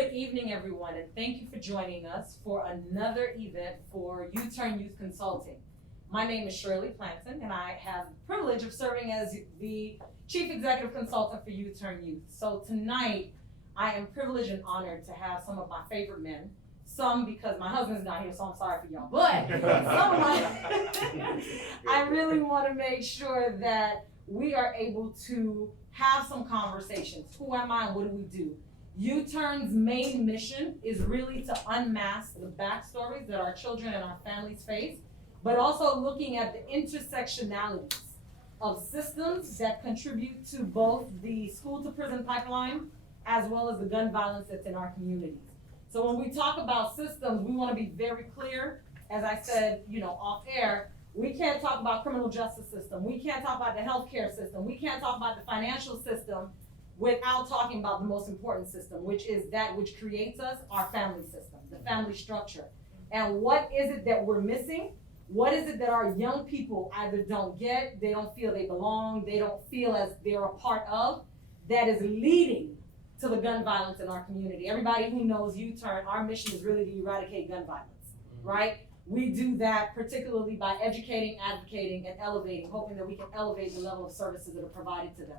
Good evening, everyone, and thank you for joining us for another event for U-Turn Youth Consulting. My name is Shirley Planton, and I have the privilege of serving as the Chief Executive Consultant for U-Turn Youth. So tonight, I am privileged and honored to have some of my favorite men, some because my husband's not here, so I'm sorry for y'all, but some of my, I really want to make sure that we are able to have some conversations. Who am I and what do we do? U-Turn's main mission is really to unmask the backstories that our children and our families face, but also looking at the intersectionalities of systems that contribute to both the school to prison pipeline as well as the gun violence that's in our communities. So when we talk about systems, we want to be very clear. As I said, off air, we can't talk about criminal justice system. We can't talk about the healthcare system. We can't talk about the financial system without talking about the most important system, which is that which creates us, our family system, the family structure. And what is it that we're missing? What is it that our young people either don't get, they don't feel they belong, they don't feel as they're a part of, that is leading to the gun violence in our community? Everybody who knows U-Turn, our mission is really to eradicate gun violence, right? We do that particularly by educating, advocating, and elevating, hoping that we can elevate the level of services that are provided to them.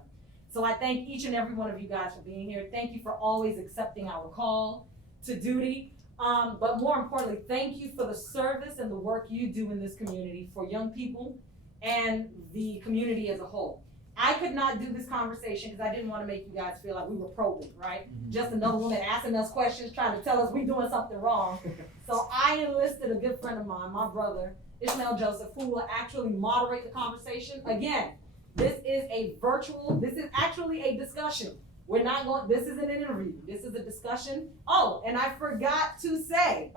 So I thank each and every one of you guys for being here. Thank you for always accepting our call to duty. But more importantly, thank you for the service and the work you do in this community for young people and the community as a whole. I could not do this conversation because I didn't want to make you guys feel like we were probing, right? Just another woman asking us questions, trying to tell us we're doing something wrong. So I enlisted a good friend of mine, my brother, Ishmael Joseph, who will actually moderate the conversation. Again, this is actually a discussion. This isn't an interview, this is a discussion. Oh, and I forgot to say,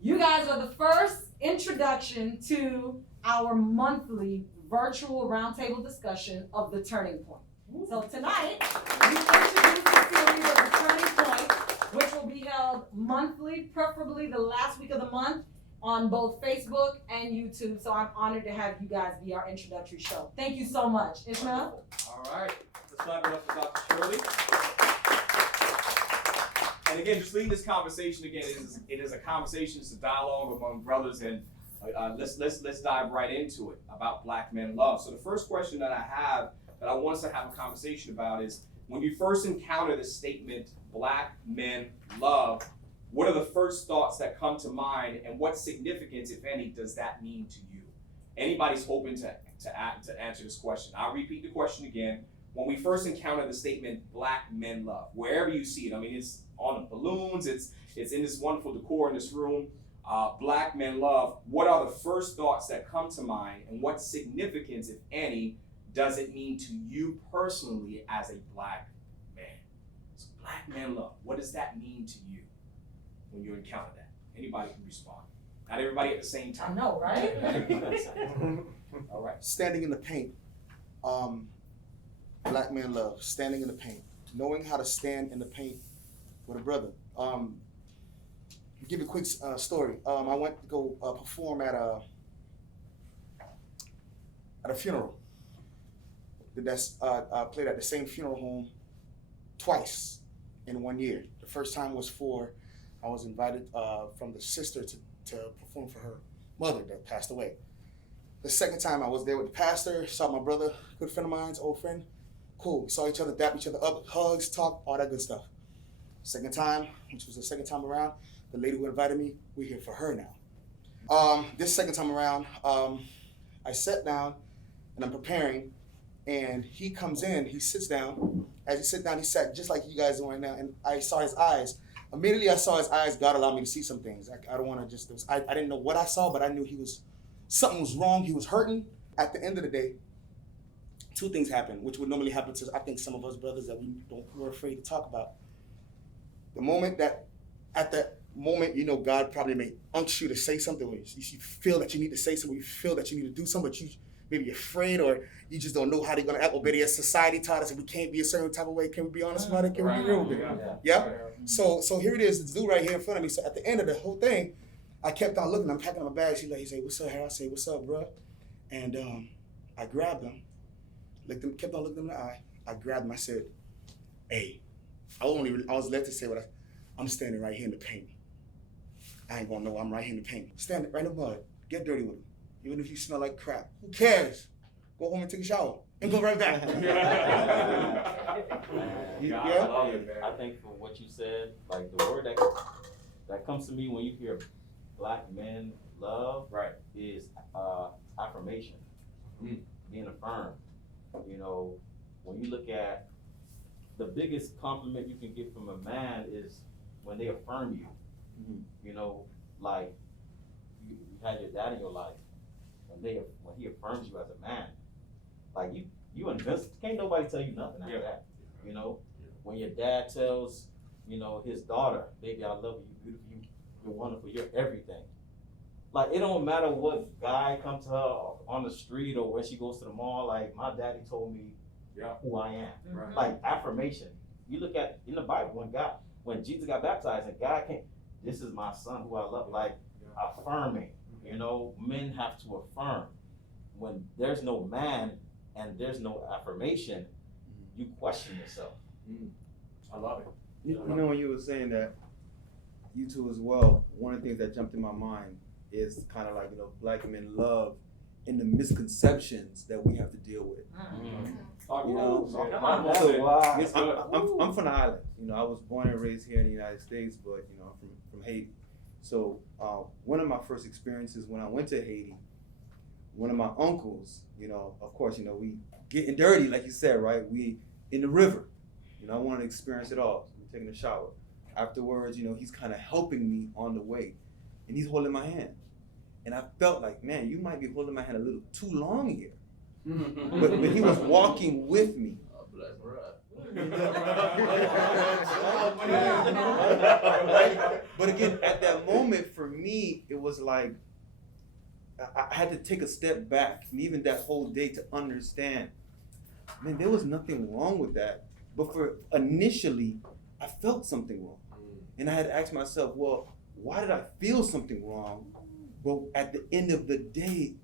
you guys are the first introduction to our monthly virtual roundtable discussion of The Turning Point. So tonight, we introduce the series of The Turning Point, which will be held monthly, preferably the last week of the month, on both Facebook and YouTube. So I'm honored to have you guys be our introductory show. Thank you so much. Ishmael? All right, let's clap it up for Dr. Shirley. And again, just leading this conversation again, it is a conversation, it's a dialogue among brothers, and let's dive right into it about Black Men Love. So the first question that I have, that I want us to have a conversation about is, when you first encounter the statement, Black Men Love, what are the first thoughts that come to mind, and what significance, if any, does that mean to you? Anybody's hoping to answer this question. I'll repeat the question again. When we first encounter the statement, Black Men Love, wherever you see it, I mean, it's on the balloons, it's in this wonderful decor in this room, Black Men Love, what are the first thoughts that come to mind, and what significance, if any, does it mean to you personally as a Black man? So Black Men Love, what does that mean to you when you encounter that? Anybody can respond. Not everybody at the same time. I know, right? All right. Standing in the paint. Black Men Love, standing in the paint. Knowing how to stand in the paint with a brother. Give you a quick story. I went to go perform at a funeral. I played at the same funeral home twice in 1 year. The first time was I was invited from the sister to perform for her mother that passed away. The second time I was there with the pastor, saw my brother, good friend of mine, old friend. Cool, saw each other, dap each other up, hugs, talk, all that good stuff. Second time, which was the second time around, the lady who invited me, we're here for her now. This second time around, I sat down and I'm preparing, and he comes in, he sits down. As he sits down, he sat just like you guys are doing now, and I saw his eyes. Immediately I saw his eyes. God allowed me to see some things. I don't want to just, I didn't know what I saw, but I knew something was wrong. He was hurting. At the end of the day, two things happened, which would normally happen to, I think, some of us brothers that we're afraid to talk about. At that moment, God probably may unct you to say something. You feel that you need to say something. You feel that you need to do something, but you maybe afraid, or you just don't know how they're going to act. Or better, society taught us that we can't be a certain type of way. Can we be honest about it? Can we be real with it? Yeah. So here it is, this dude right here in front of me. So at the end of the whole thing, I kept on looking. I'm packing my bags. He said, "What's up, Harold?" I say, "What's up, bro?" And I grabbed him, kept on looking him in the eye. I grabbed him. I said, "Hey," I was led to say what I'm standing right here in the paint. I ain't gonna know I'm right here in the paint. Stand right in the mud. Get dirty with him. Even if you smell like crap. Who cares? Go home and take a shower and go right back. Yeah, Yeah. I love it, man. I think from what you said, like the word that comes to me when you hear black men love Right. is affirmation, being affirmed. You know, when you look at the biggest compliment you can get from a man is when they affirm you. You know, like you had your dad in your life, when he affirms you as a man, like you invincible. Can't nobody tell you nothing after that. You know, when your dad tells, you know, his daughter, baby, I love you, you're beautiful, you're wonderful, you're everything. Like, it don't matter what guy comes to her on the street or where she goes to the mall, like, my daddy told me who I am. Right. Like, affirmation. You look at, in the Bible, when Jesus got baptized and God came, this is my son who I love, like, affirming. You know, men have to affirm. When there's no man and there's no affirmation, you question yourself. I love it. You know, when you were saying that, you two as well, one of the things that jumped in my mind is kind of like, you know, black men love and the misconceptions that we have to deal with. You know, Come on. I'm from the island. You know, I was born and raised here in the United States, but you know, I'm from Haiti. So one of my first experiences when I went to Haiti, one of my uncles, you know, of course, you know, we getting dirty, like you said, right? We in the river. You know, I wanted to experience it all. So we're taking a shower. Afterwards, you know, he's kind of helping me on the way, and he's holding my hand. And I felt like, man, you might be holding my hand a little too long here. But he was walking with me. But again, at that moment, for me, it was like I had to take a step back, and even that whole day to understand, man, there was nothing wrong with that. But for initially, I felt something wrong. And I had to ask myself, well, why did I feel something wrong? But at the end of the day,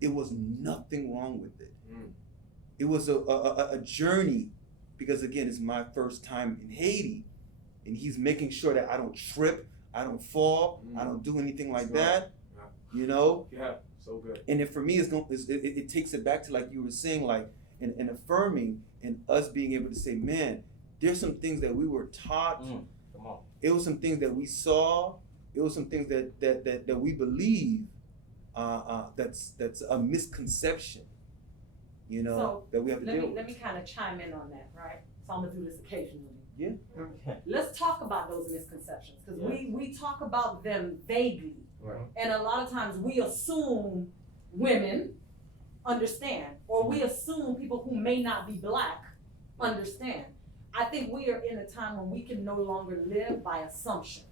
it was nothing wrong with it. It was a journey, because again, it's my first time in Haiti, and he's making sure that I don't trip, I don't fall, I don't do anything like that, you know? Yeah, so good. And then for me, it takes it back to, like you were saying, like, and affirming, and us being able to say, man, there's some things that we were taught. Come on. It was some things that we saw. It was some things that we believe. That's a misconception. You know, So, that we have to deal with. Let me kind of chime in on that, right? So I'm gonna do this occasionally. Yeah. Let's talk about those misconceptions, because Yeah. we talk about them vaguely. Right. And a lot of times we assume women understand, or we assume people who may not be black understand. I think we are in a time when we can no longer live by assumptions.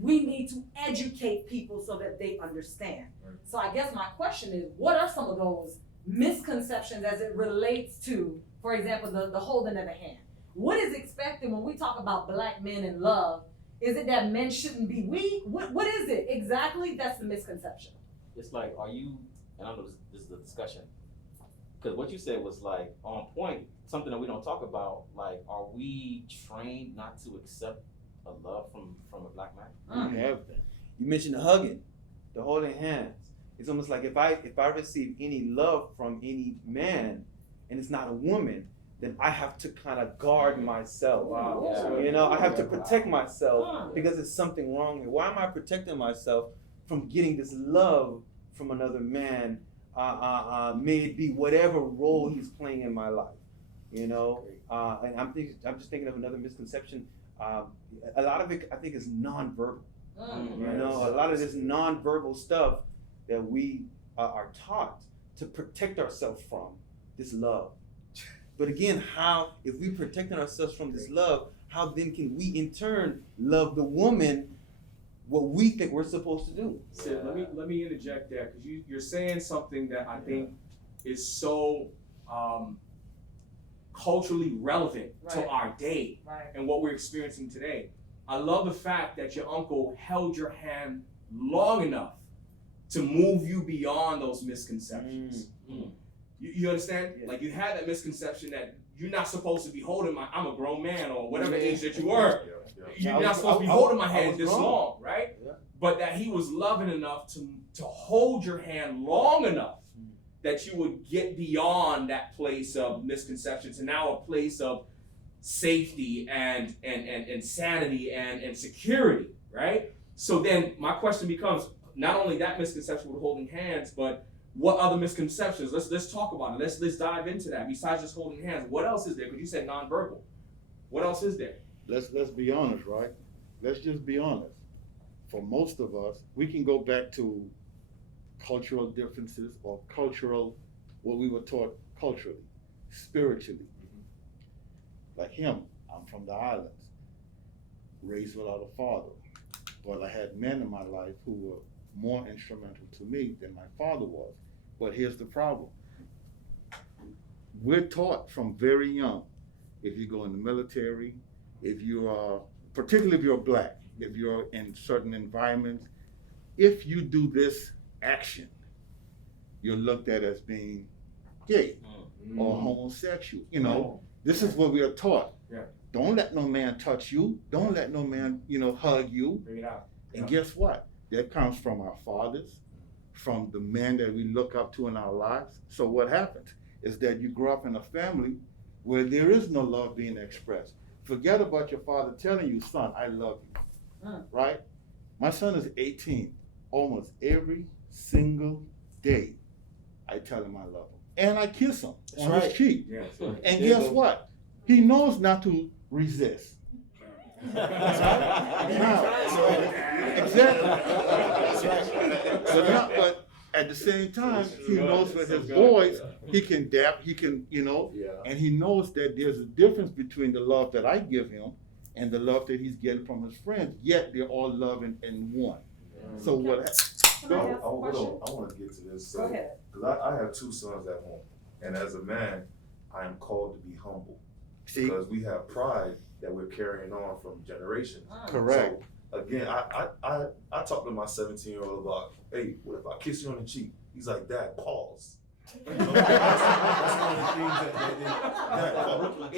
We need to educate people so that they understand. So I guess my question is, what are some of those misconceptions as it relates to, for example, the holding of the hand? What is expected when we talk about black men and love? Is it that men shouldn't be weak? What is it exactly? That's the misconception. It's like, are you, and I know this is a discussion, because what you said was like on point, something that we don't talk about, like, are we trained not to accept a love from a black man? We have that. You mentioned the hugging, the holding hands. It's almost like if I receive any love from any man, and it's not a woman, then I have to kind of guard myself. Wow. Yeah. You know, I have to protect myself because there's something wrong here. Why am I protecting myself from getting this love from another man? May it be whatever role he's playing in my life. You know, and I'm just thinking of another misconception. A lot of it, I think, is nonverbal. You know, a lot of this nonverbal stuff that we are taught to protect ourselves from this love. But again, how, if we protecting ourselves from this love, how then can we in turn love the woman what we think we're supposed to do? Sid, let me interject there, because you're saying something that I think is so culturally relevant to our day and what we're experiencing today. I love the fact that your uncle held your hand long enough to move you beyond those misconceptions. You understand? Yeah. Like, you had that misconception that you're not supposed to be holding I'm a grown man or whatever age that you were. You're I not was- supposed to be I- holding my I hand was this grown. long, right? Yeah. But that he was loving enough to hold your hand long enough that you would get beyond that place of misconception to now a place of safety and sanity and security, right? So then my question becomes not only that misconception with holding hands, but what other misconceptions? Let's talk about it. Let's dive into that. Besides just holding hands, what else is there? Because you said nonverbal. What else is there? Let's be honest, right? Let's just be honest. For most of us, we can go back to cultural differences or what we were taught culturally, spiritually. Like him, I'm from the islands, raised without a father. But I had men in my life who were more instrumental to me than my father was. But here's the problem. We're taught from very young, if you go in the military, if you are, particularly if you're black, if you're in certain environments, if you do this action, you're looked at as being gay or homosexual. You know, this is what we are taught. Yeah. Don't let no man touch you. Don't let no man, hug you. Bring it out. And guess what? That comes from our fathers, from the men that we look up to in our lives. So what happens is that you grow up in a family where there is no love being expressed. Forget about your father telling you, son, I love you, right? My son is 18. Almost every single day, I tell him I love him. And I kiss him on his cheek. Yeah. And guess what? He knows not to resist. That's right. Exactly. That's right. But at the same time, he knows with his boys, he can dap, he can, and he knows that there's a difference between the love that I give him and the love that he's getting from his friends, yet they're all loving and one. So what? Can I ask a question? I want to get to this. Go ahead. Because I have two sons at home. And as a man, I am called to be humble. See, Because we have pride that we're carrying on from generations. correct. So, again, I talked to my 17-year-old about, hey, what if I kiss you on the cheek? He's like, Dad, pause. That's one of the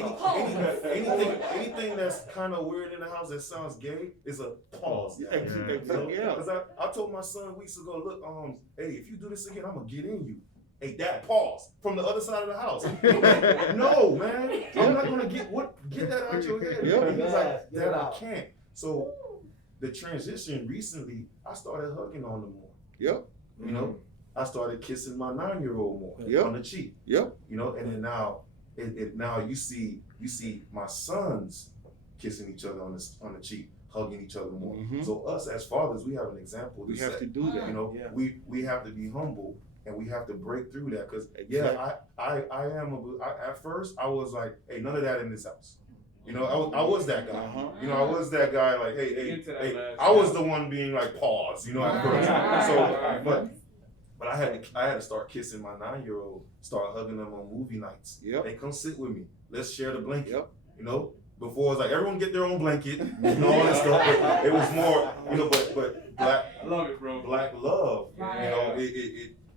things anything that's kind of weird in the house that sounds gay is a pause. Yeah. Because I told my son weeks ago, look, hey, if you do this again, I'm gonna get in you. Hey, Dad, pause from the other side of the house. No, man, I'm not gonna get that out your head. Yeah. He's like, Dad, I can't. So the transition recently, I started hugging on them more. Yep. You know, I started kissing my 9-year-old more Yep. on the cheek. Yep. And then now, now you see my sons kissing each other on the cheek, hugging each other more. Mhm. So us as fathers, we have an example. We have set. to do that. You know, Yeah. we have to be humble and we have to break through that. Because Exactly. at first I was like, hey, none of that in this house. You know, I was that guy. Uh-huh. You know, I was that guy like, hey, Into that last I was the one being like, pause. You know, at first. Right. But I had to start kissing my 9-year-old, start hugging them on movie nights. Yep. Hey, come sit with me. Let's share the blanket. Yep. You know, before it was like everyone get their own blanket and all that stuff. But it was more, but I love it, bro. black love. Right. You know,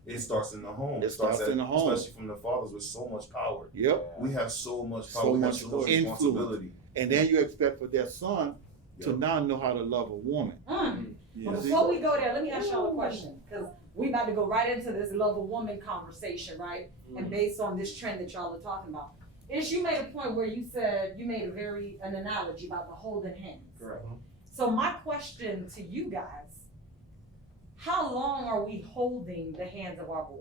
it starts in the home. It starts in the home. Especially from the fathers with so much power. Yep. We have so much So power. We have much so much influence. responsibility. And then you expect for their son to Yep. now know how to love a woman. But before we go there, let me ask y'all a question, because we about to go right into this love a woman conversation, right? And based on this trend that y'all are talking about. Ish, you made a point where you said, you made an analogy about the holding hands. Correct. So my question to you guys, how long are we holding the hands of our boys?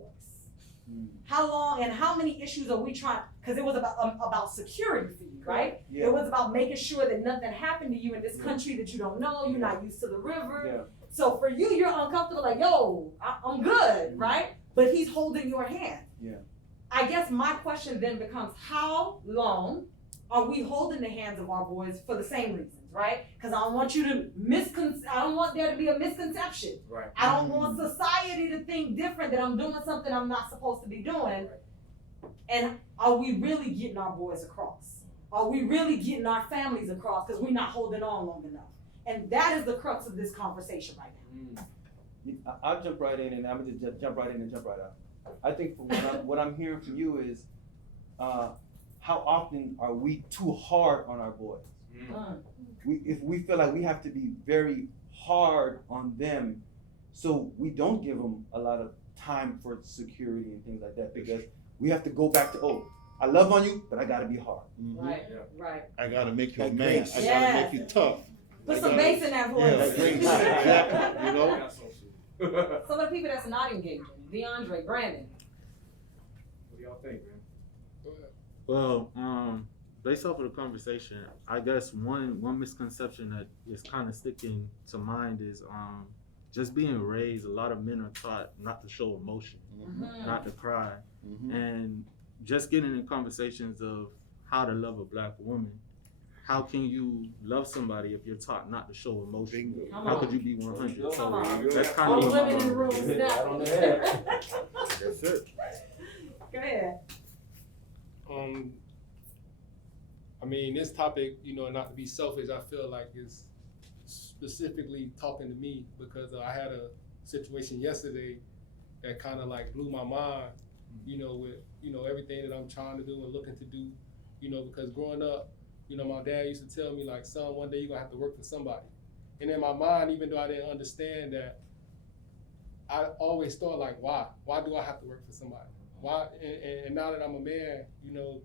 How long and how many issues are we trying, because it was about security for you, right? Yeah. It was about making sure that nothing happened to you in this country that you don't know, you're not used to the river. Yeah. So for you, you're uncomfortable, like, yo, I'm good, right? But he's holding your hand. Yeah. I guess my question then becomes, how long are we holding the hands of our boys for the same reasons, right? Because I don't want you to I don't want there to be a misconception. Right. I don't want society to think different, that I'm doing something I'm not supposed to be doing. And are we really getting our boys across? Are we really getting our families across because we're not holding on long enough? And that is the crux of this conversation right now. I'll jump right in and I'm gonna just jump right in and jump right out. I think from what I'm hearing from you is, how often are we too hard on our boys? If we feel like we have to be very hard on them, so we don't give them a lot of time for security and things like that, because we have to go back to, oh, I love on you, but I gotta be hard. Right, right. I gotta make you a Like man. grace. I Yes. gotta make you tough. Put I some gotta- bass in that Yeah, voice. grace. Exactly. You know? Some of the people that's not engaging, DeAndre, Brandon. What do y'all think, man? Well, based off of the conversation, I guess one misconception that is kind of sticking to mind is just being raised. A lot of men are taught not to show emotion, not to cry, and just getting in conversations of how to love a black woman. How can you love somebody if you're taught not to show emotion? Bingo. Come How on. could you be 100? Come So on. that's kind All of the what women in the room Right on the snap. head. That's it. Go ahead. I mean, this topic, you know, not to be selfish, I feel like is specifically talking to me because I had a situation yesterday that kind of like blew my mind, you know, with, you know, everything that I'm trying to do and looking to do, you know, because growing up, you know, my dad used to tell me like, son, one day you're gonna have to work for somebody. And in my mind, even though I didn't understand that, I always thought like, why? Why do I have to work for somebody? Why? And now that I'm a man, you know,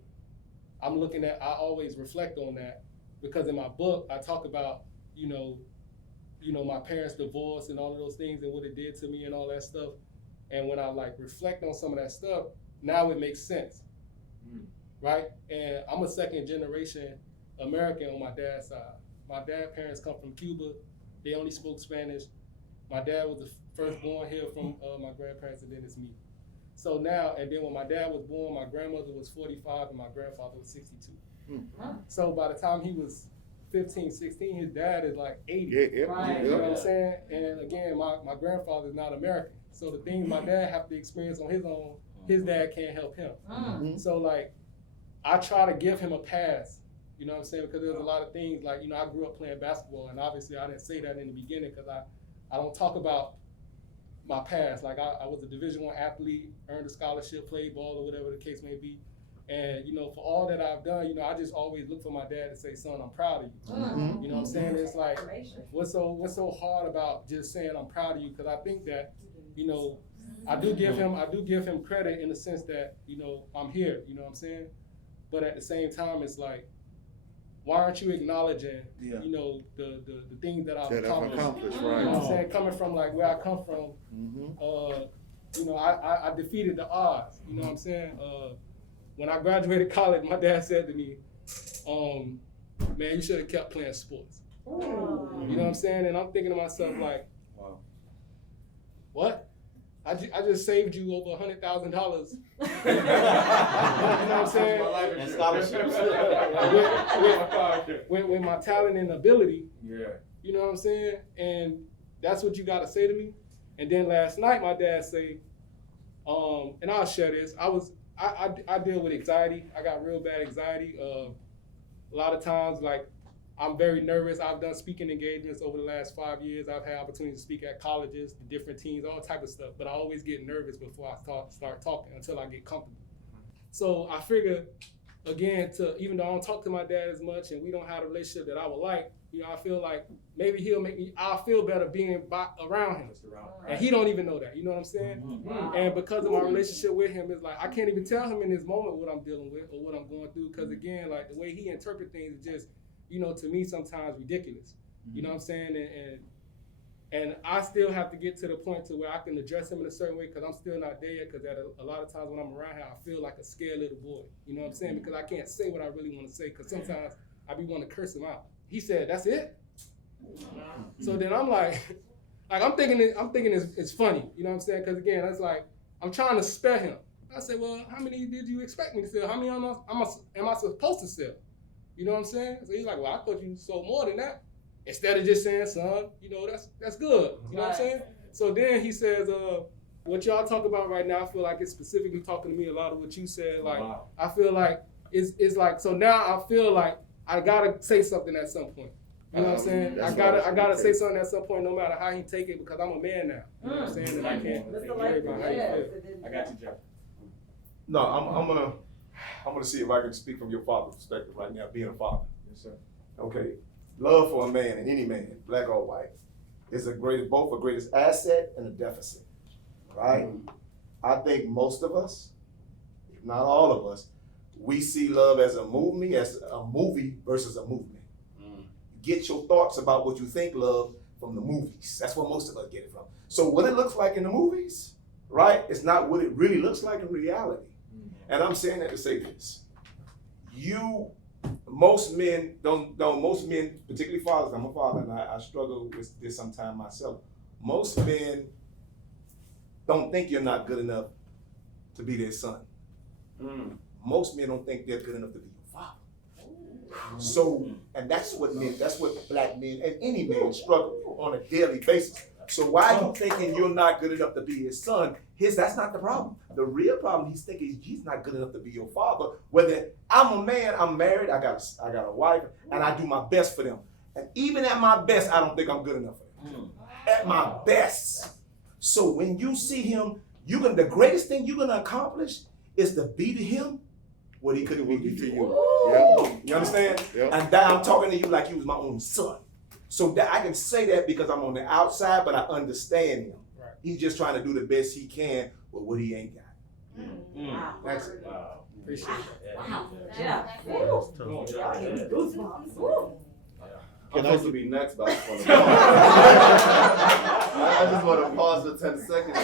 I always reflect on that because in my book, I talk about, you know, my parents' divorce and all of those things and what it did to me and all that stuff. And when I like reflect on some of that stuff, now it makes sense, right? And I'm a second generation American on my dad's side. My dad's parents come from Cuba. They only spoke Spanish. My dad was the first born here from my grandparents, and then it's me. So now, and then when my dad was born, my grandmother was 45 and my grandfather was 62. So by the time he was 15, 16, his dad is like 80. Yeah, Right. You know what I'm saying? And again, my grandfather is not American. So the things my dad have to experience on his own, his dad can't help him. So like, I try to give him a pass. You know what I'm saying? Because there's a lot of things like, you know, I grew up playing basketball, and obviously I didn't say that in the beginning because I don't talk about my past. Like I was a Division I athlete, earned a scholarship, played ball or whatever the case may be. And, you know, for all that I've done, you know, I just always look for my dad to say, son, I'm proud of you. You know what I'm saying? It's like, what's so hard about just saying I'm proud of you? Because I think that, you know, I do give him credit in the sense that, you know, I'm here, you know what I'm saying? But at the same time, it's like, why aren't you acknowledging, you know, the things that I've accomplished? Right. You know what I'm saying? Coming from like where I come from, you know, I defeated the odds. You know what I'm saying? When I graduated college, my dad said to me, man, you should have kept playing sports. You know what I'm saying? And I'm thinking to myself like, Wow. what? I just saved you over $100,000. You know what I'm saying? And scholarships. With my talent and ability. Yeah. You know what I'm saying? And that's what you got to say to me. And then last night, my dad say, and I'll share this. I deal with anxiety. I got real bad anxiety. A lot of times, like, I'm very nervous. I've done speaking engagements over the last 5 years. I've had opportunities to speak at colleges, the different teams, all type of stuff. But I always get nervous before I start talking until I get comfortable. So I figure, again, even though I don't talk to my dad as much and we don't have the relationship that I would like, you know, I feel like maybe I'll feel better being around him. And he don't even know that, you know what I'm saying? And because of my relationship with him, it's like, I can't even tell him in this moment what I'm dealing with or what I'm going through. Because again, like the way he interprets things is just, you know, to me sometimes ridiculous. You know what I'm saying? And I still have to get to the point to where I can address him in a certain way because I'm still not there yet. Because a lot of times when I'm around here, I feel like a scared little boy. You know what I'm saying? Because I can't say what I really want to say because sometimes I be wanting to curse him out. He said, "That's it." So then I'm like I'm thinking it's funny. You know what I'm saying? Because again, that's like I'm trying to spare him. I said, "Well, how many did you expect me to sell? How many am I supposed to sell?" You know what I'm saying? So he's like, "Well, I thought you sold more than that." Instead of just saying, "Son, you know, that's good." You know what I'm saying? So then he says, what y'all talk about right now, I feel like it's specifically talking to me a lot of what you said. Like, I feel like it's like, so now I feel like I gotta say something at some point. You know what I'm saying? I gotta say something at some point, no matter how he take it, because I'm a man now. You know what I'm saying? And I can't worry about how you feel. I got you, Jeff. No, I'm gonna I'm gonna see if I can speak from your father's perspective right now, being a father. Yes, sir. Okay, love for a man and any man, black or white, is both a greatest asset and a deficit, right? I think most of us, if not all of us, we see love as a movie versus a movement. Get your thoughts about what you think love from the movies. That's where most of us get it from. So what it looks like in the movies, right, it's not what it really looks like in reality. And I'm saying that to say this. Most men, particularly fathers, I'm a father and I struggle with this sometimes myself. Most men don't think you're not good enough to be their son. Most men don't think they're good enough to be your father. So, and that's what black men and any man struggle on a daily basis. So why you thinking you're not good enough to be his son? That's not the problem. The real problem he's thinking he's not good enough to be your father. Whether I'm a man, I'm married, I got a wife, and I do my best for them. And even at my best, I don't think I'm good enough for them. At my best. So when you see him, the greatest thing you're gonna accomplish is to be to him what he couldn't be to you. Yeah. You understand? Yeah. And that I'm talking to you like you was my own son. So that I can say that because I'm on the outside, but I understand him. Right. He's just trying to do the best he can with what he ain't got. Wow. That's it. Wow. Appreciate that. Wow. Yeah. Tough. Goosebumps. Woo. Can I'm I supposed to be next, but I just want to I just want to pause for 10 seconds.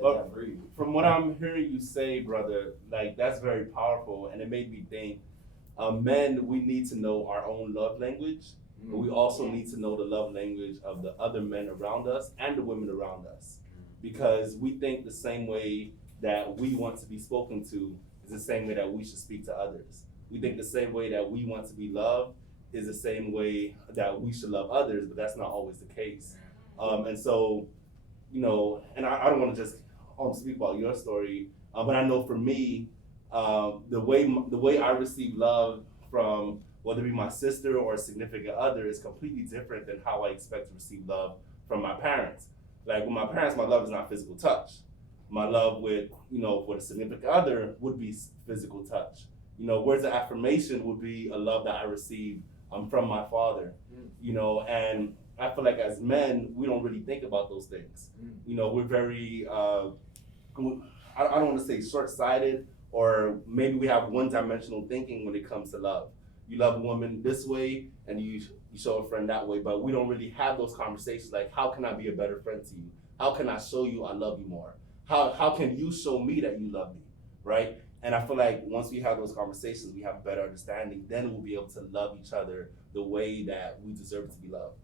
But From what I'm hearing you say, brother, like that's very powerful, and it made me think. Men, we need to know our own love language, but we also need to know the love language of the other men around us and the women around us, because we think the same way that we want to be spoken to is the same way that we should speak to others. We think the same way that we want to be loved is the same way that we should love others, but that's not always the case. And so, and I don't want to just speak about your story, but I know for me, the way I receive love from whether it be my sister or a significant other is completely different than how I expect to receive love from my parents. Like with my parents, my love is not physical touch. My love with, for the significant other would be physical touch. Words of affirmation would be a love that I received from my father. And I feel like as men, we don't really think about those things. We're very, I don't want to say short-sighted, or maybe we have one-dimensional thinking when it comes to love. You love a woman this way, and you show a friend that way, but we don't really have those conversations like, how can I be a better friend to you? How can I show you I love you more? How can you show me that you love me, right? And I feel like once we have those conversations, we have a better understanding, then we'll be able to love each other the way that we deserve to be loved.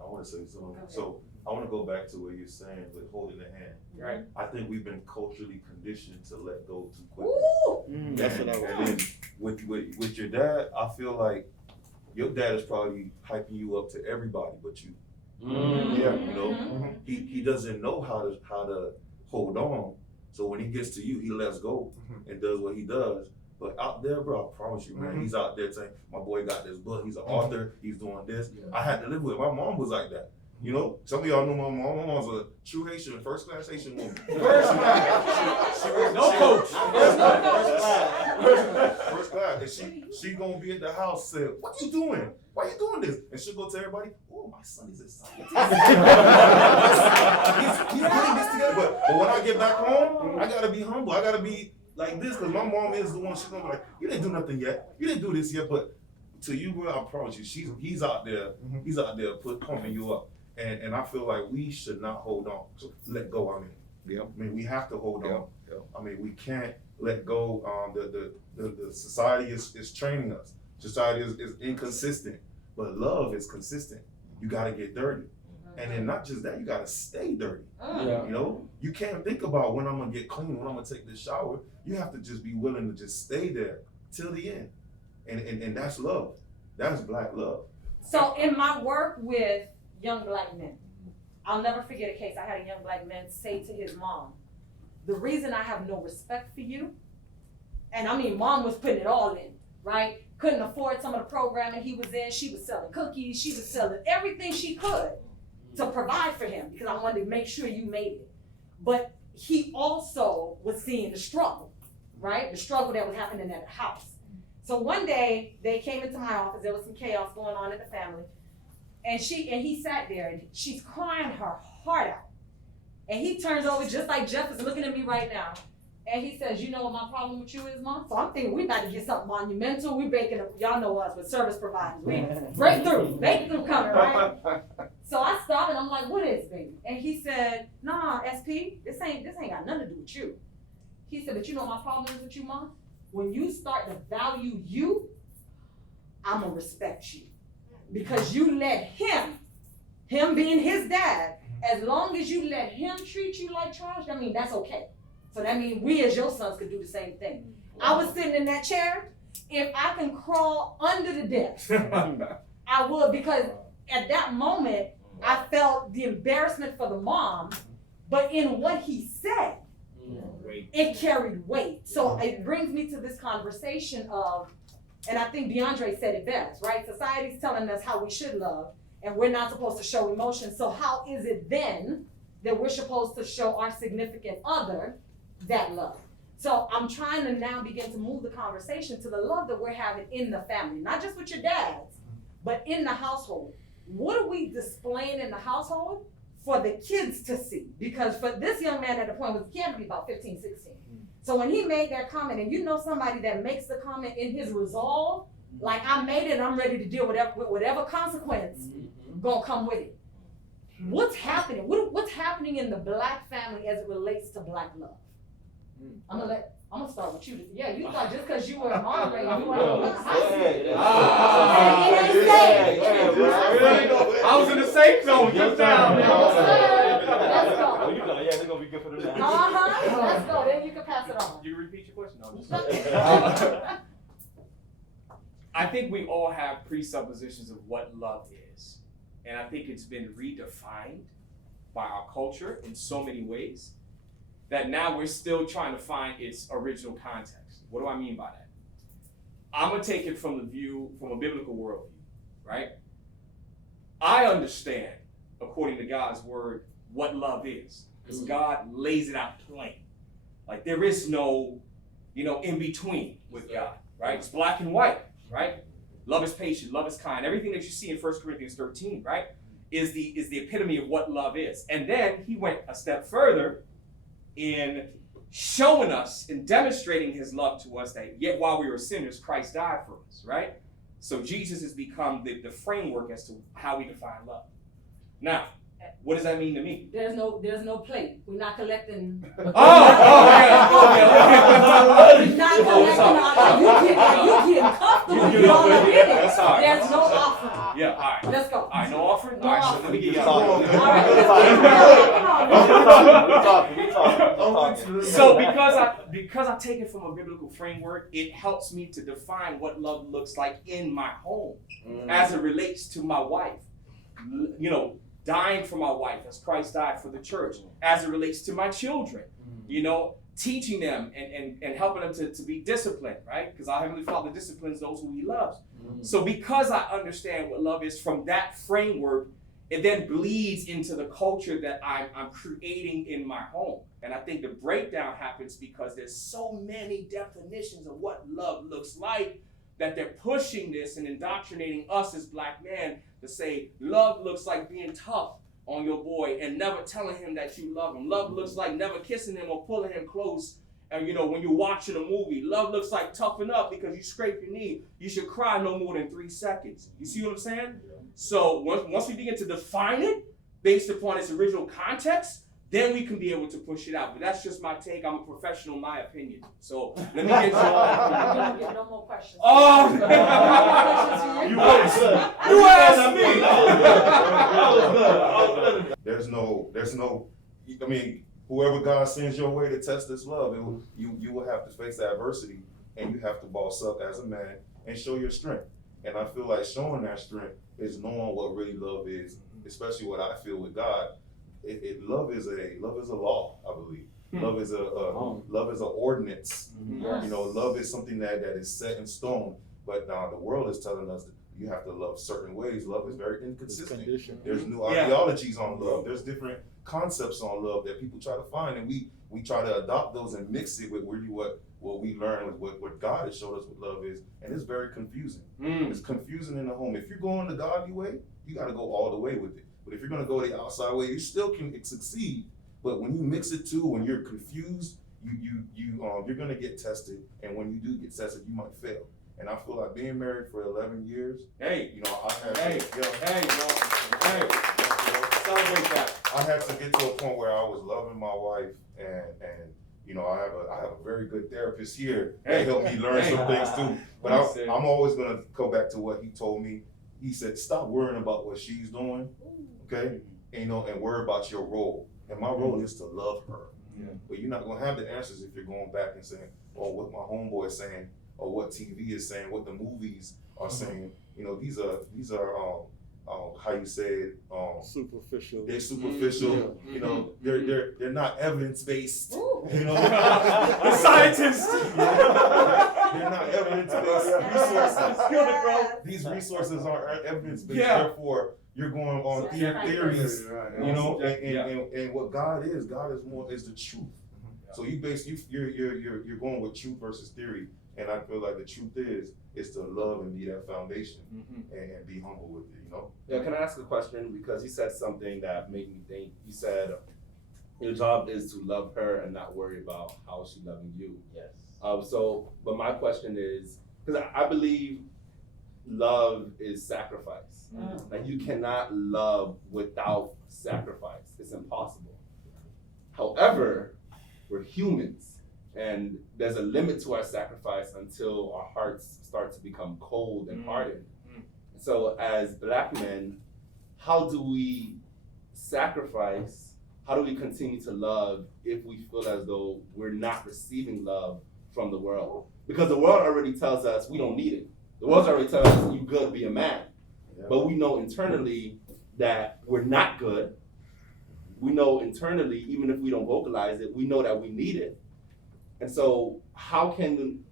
I want to say something. So I want to go back to what you're saying with holding the hand. Right. I think we've been culturally conditioned to let go too quickly. Woo. That's what I was And then with your dad, I feel like your dad is probably hyping you up to everybody but you. Yeah, he doesn't know how to hold on. So when he gets to you, he lets go and does what he does. But out there, bro, I promise you, man, he's out there saying, my boy got this book, he's an author, he's doing this. I had to live with it. My mom was like that. Some of y'all know my mom. My mom's a true Haitian, first class Haitian woman. First class. First class. And she gonna be at the house saying, what you doing? Why you doing this? And she'll go to everybody, oh, my son is a scientist. he's putting this together. But when I get back home, I gotta be humble. I gotta be like this, because my mom is the one, she's gonna be like, you didn't do nothing yet. You didn't do this yet. But to you, bro, I promise you, he's out there pumping you up. And I feel like we should not hold on. So let go, we have to hold on. We can't let go. The society is training us. Society is inconsistent, but love is consistent. You gotta get dirty. And then not just that, you gotta stay dirty. You can't think about when I'm gonna get clean, when I'm gonna take this shower. You have to just be willing to just stay there till the end. And that's love. That's black love. So in my work with young black men, I'll never forget a case. I had a young black man say to his mom, the reason I have no respect for you, and mom was putting it all in, right? Couldn't afford some of the programming he was in. She was selling cookies. She was selling everything she could to provide for him because I wanted to make sure you made it. But he also was seeing the struggle, right? The struggle that was happening at the house. So one day they came into my office, there was some chaos going on in the family, and he sat there and she's crying her heart out. And he turns over just like Jeff is looking at me right now. And he says, you know what my problem with you is, Mom? So I'm thinking we about to get something monumental. We breaking up, y'all know us with service providers. We break through coming, right? So I stopped and I'm like, what is, baby? And he said, nah, SP, this ain't got nothing to do with you. He said, but you know what my problem is with you, Mom? When you start to value you, I'm gonna respect you. Because you let him being his dad, as long as you let him treat you like trash, I mean, that's okay. So that means we as your sons could do the same thing. I was sitting in that chair. If I can crawl under the desk, I would, because at that moment, I felt the embarrassment for the mom, but in what he said, it carried weight. So it brings me to this conversation of, and I think DeAndre said it best, right? Society's telling us how we should love, and we're not supposed to show emotion. So how is it then that we're supposed to show our significant other that love? So I'm trying to now begin to move the conversation to the love that we're having in the family, not just with your dads, but in the household. What are we displaying in the household for the kids to see? Because for this young man at the point was, he had to be about 15, 16. So when he made that comment, and you know somebody that makes the comment in his resolve, like I made it, I'm ready to deal with whatever consequence gonna come with it. What's happening? What's happening in the Black family as it relates to Black love? I'm gonna start with you. Yeah, you thought just because you were a moderator, you weren't I was in the safe zone just now. Let's go. Oh, you know, yeah, they're gonna be good for the now. Let's go. Then you can pass it on. You repeat your question? No, I think we all have presuppositions of what love is. And I think it's been redefined by our culture in so many ways that now we're still trying to find its original context. What do I mean by that? I'm gonna take it from a biblical worldview, right? I understand, according to God's word, what love is. Because God lays it out plain. Like there is no, in between with God, right? It's black and white, right? Love is patient, love is kind. Everything that you see in 1 Corinthians 13, right, is the epitome of what love is. And then he went a step further in showing us and demonstrating his love to us that yet while we were sinners, Christ died for us, right? So Jesus has become the framework as to how we define love. Now, what does that mean to me? There's no plate. We're not collecting. Okay. We're not collecting. You getting comfortable. Y'all are in it. That's all right. There's no offering. Yeah, all right. Let's go. All right, no offering? No All right, so offering. let me get All y'all. right, let's go. So because I take it from a biblical framework, it helps me to define what love looks like in my home as it relates to my wife. Dying for my wife as Christ died for the church, as it relates to my children, teaching them and helping them to be disciplined, right? Because our Heavenly Father disciplines those who He loves. So because I understand what love is from that framework, it then bleeds into the culture that I'm creating in my home. And I think the breakdown happens because there's so many definitions of what love looks like that they're pushing this and indoctrinating us as Black men to say love looks like being tough on your boy and never telling him that you love him. Love looks like never kissing him or pulling him close. And when you're watching a movie, love looks like toughen up because you scrape your knee. You should cry no more than 3 seconds. You see what I'm saying? So once we begin to define it based upon its original context, then we can be able to push it out. But that's just my take. I'm a professional, my opinion. So let me get you all. You don't get no more questions. Oh! You asked me! That was good. There's no, I mean, whoever God sends your way to test this love, you will have to face adversity and you have to boss up as a man and show your strength. And I feel like showing that strength is knowing what really love is, especially what I feel with God. Love is a law, I believe. Love is a ordinance. Yes. Love is something that is set in stone. But now the world is telling us that you have to love certain ways. Love is very It's inconsistent. conditional. There's new Yeah. ideologies on love. There's different concepts on love that people try to find, and we try to adopt those and mix it with really what we learn with what God has showed us what love is, and it's very confusing. It's confusing in the home. If you're going the godly way, you got to go all the way with it. But if you're going to go the outside way, you still can succeed. But when you mix it too, when you're confused, you're going to get tested, and when you do get tested, you might fail. And I feel like being married for 11 years, Hey, you know, I had hey, to, hey, celebrate that. I had to get to a point where I was loving my wife, and you know, I have a very good therapist here that Hey. helped me learn some Hey. things too. But Listen. I'm always gonna go back to what he told me. He said, stop worrying about what she's doing, okay? And, you know, and worry about your role. And my role is to love her. Yeah. But you're not gonna have the answers if you're going back and saying, oh, what my homeboy is saying, or what TV is saying, what the movies are saying. You know, these are how you say it, Superficial. they're superficial. You know, they're not evidence based. Ooh. You know, The scientist. They're not evidence based resources. Yes. These resources aren't evidence based. Yeah. Therefore, you're going on That's their right. theories. You know, Yeah. and what God is the truth. So you're going with truth versus theory, and I feel like the truth is to love and be that foundation and be humble with it. You know. Yeah, can I ask a question? Because you said something that made me think. You said your job is to love her and not worry about how she's loving you. Yes. But my question is, because I believe love is sacrifice. Like you cannot love without sacrifice. It's impossible. However, we're humans, and there's a limit to our sacrifice until our hearts start to become cold and hardened. So as Black men, how do we sacrifice? How do we continue to love if we feel as though we're not receiving love from the world? Because the world already tells us we don't need it. The world already tells us you good, be a man. But we know internally that we're not good. We know internally, even if we don't vocalize it, we know that we need it. And so how can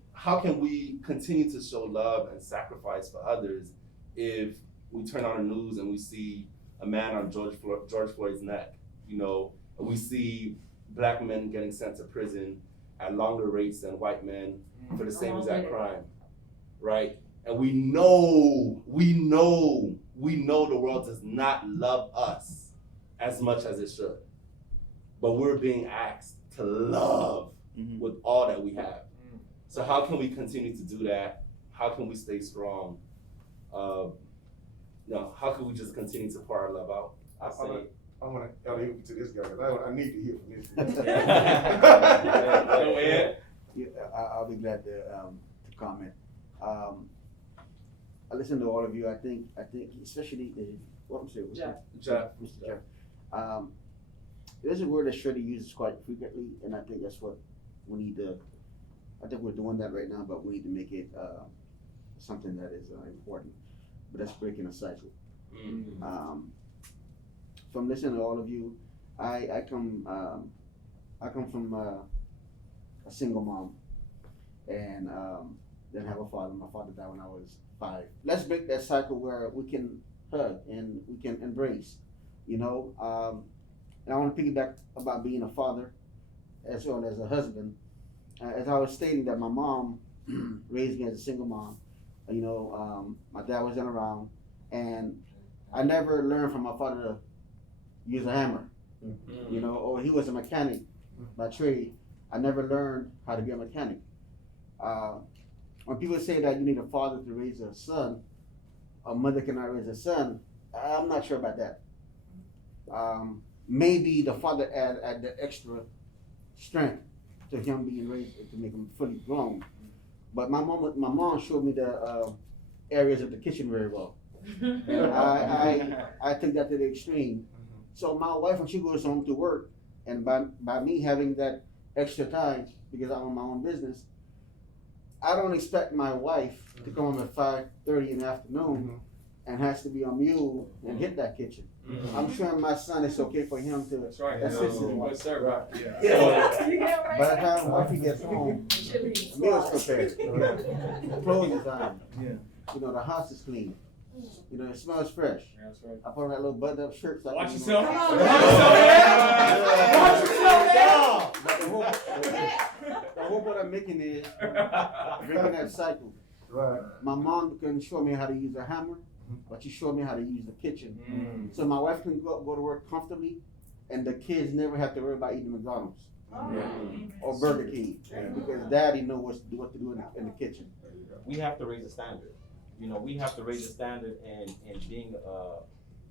we continue to show love and sacrifice for others if we turn on the news and we see a man on George Floyd's neck, you know, and we see Black men getting sent to prison at longer rates than white men for the same exact crime, right? And we know the world does not love us as much as it should. But we're being asked to love with all that we have. So how can we continue to do that? How can we stay strong? How can we just continue to pour our love out? I want to alley to this guy because I need to hear from this guy. Go ahead. Yeah, I'll be glad to comment. I listen to all of you. I think especially what I'm saying, Jeff. Mr. Jeff. There's a word that Shreddy uses quite frequently, and I think that's what we need to. I think we're doing that right now, but we need to make it something that is important. But that's breaking a cycle. From listening to all of you, I come from a single mom, and didn't have a father. My father died when I was 5. Let's break that cycle where we can hug and we can embrace, you know. And I want to piggyback about being a father as well as a husband. As I was stating that my mom raised me as a single mom, you know, my dad wasn't around, and I never learned from my father to use a hammer, you know, or he was a mechanic by trade. I never learned how to be a mechanic. When people say that you need a father to raise a son, a mother cannot raise a son, I'm not sure about that. Maybe the father add the extra strength to him being raised to make him fully grown. But my mom showed me the areas of the kitchen very well. And I took that to the extreme. So my wife, when she goes home to work, and by me having that extra time because I own my own business, I don't expect my wife to come home at 5:30 in the afternoon and has to be on mule and hit that kitchen. I'm showing my son it's okay for him to That's right. assist his wife. Good sir. Yeah. By the time wifey gets home, the meal's prepared. Clothes is on. Yeah. You know, the house is clean. You know, it smells fresh. That's right. I put on that little button-up shirt. So I Watch can, yourself. Come on, Watch yourself. But the hope what I'm making is breaking that cycle. Right. My mom couldn't show me how to use a hammer, but she showed me how to use the kitchen. So my wife can go to work comfortably, and the kids never have to worry about eating McDonald's or Burger King because daddy knows what to do in the kitchen. We have to raise the standard. You know, we have to raise the standard in being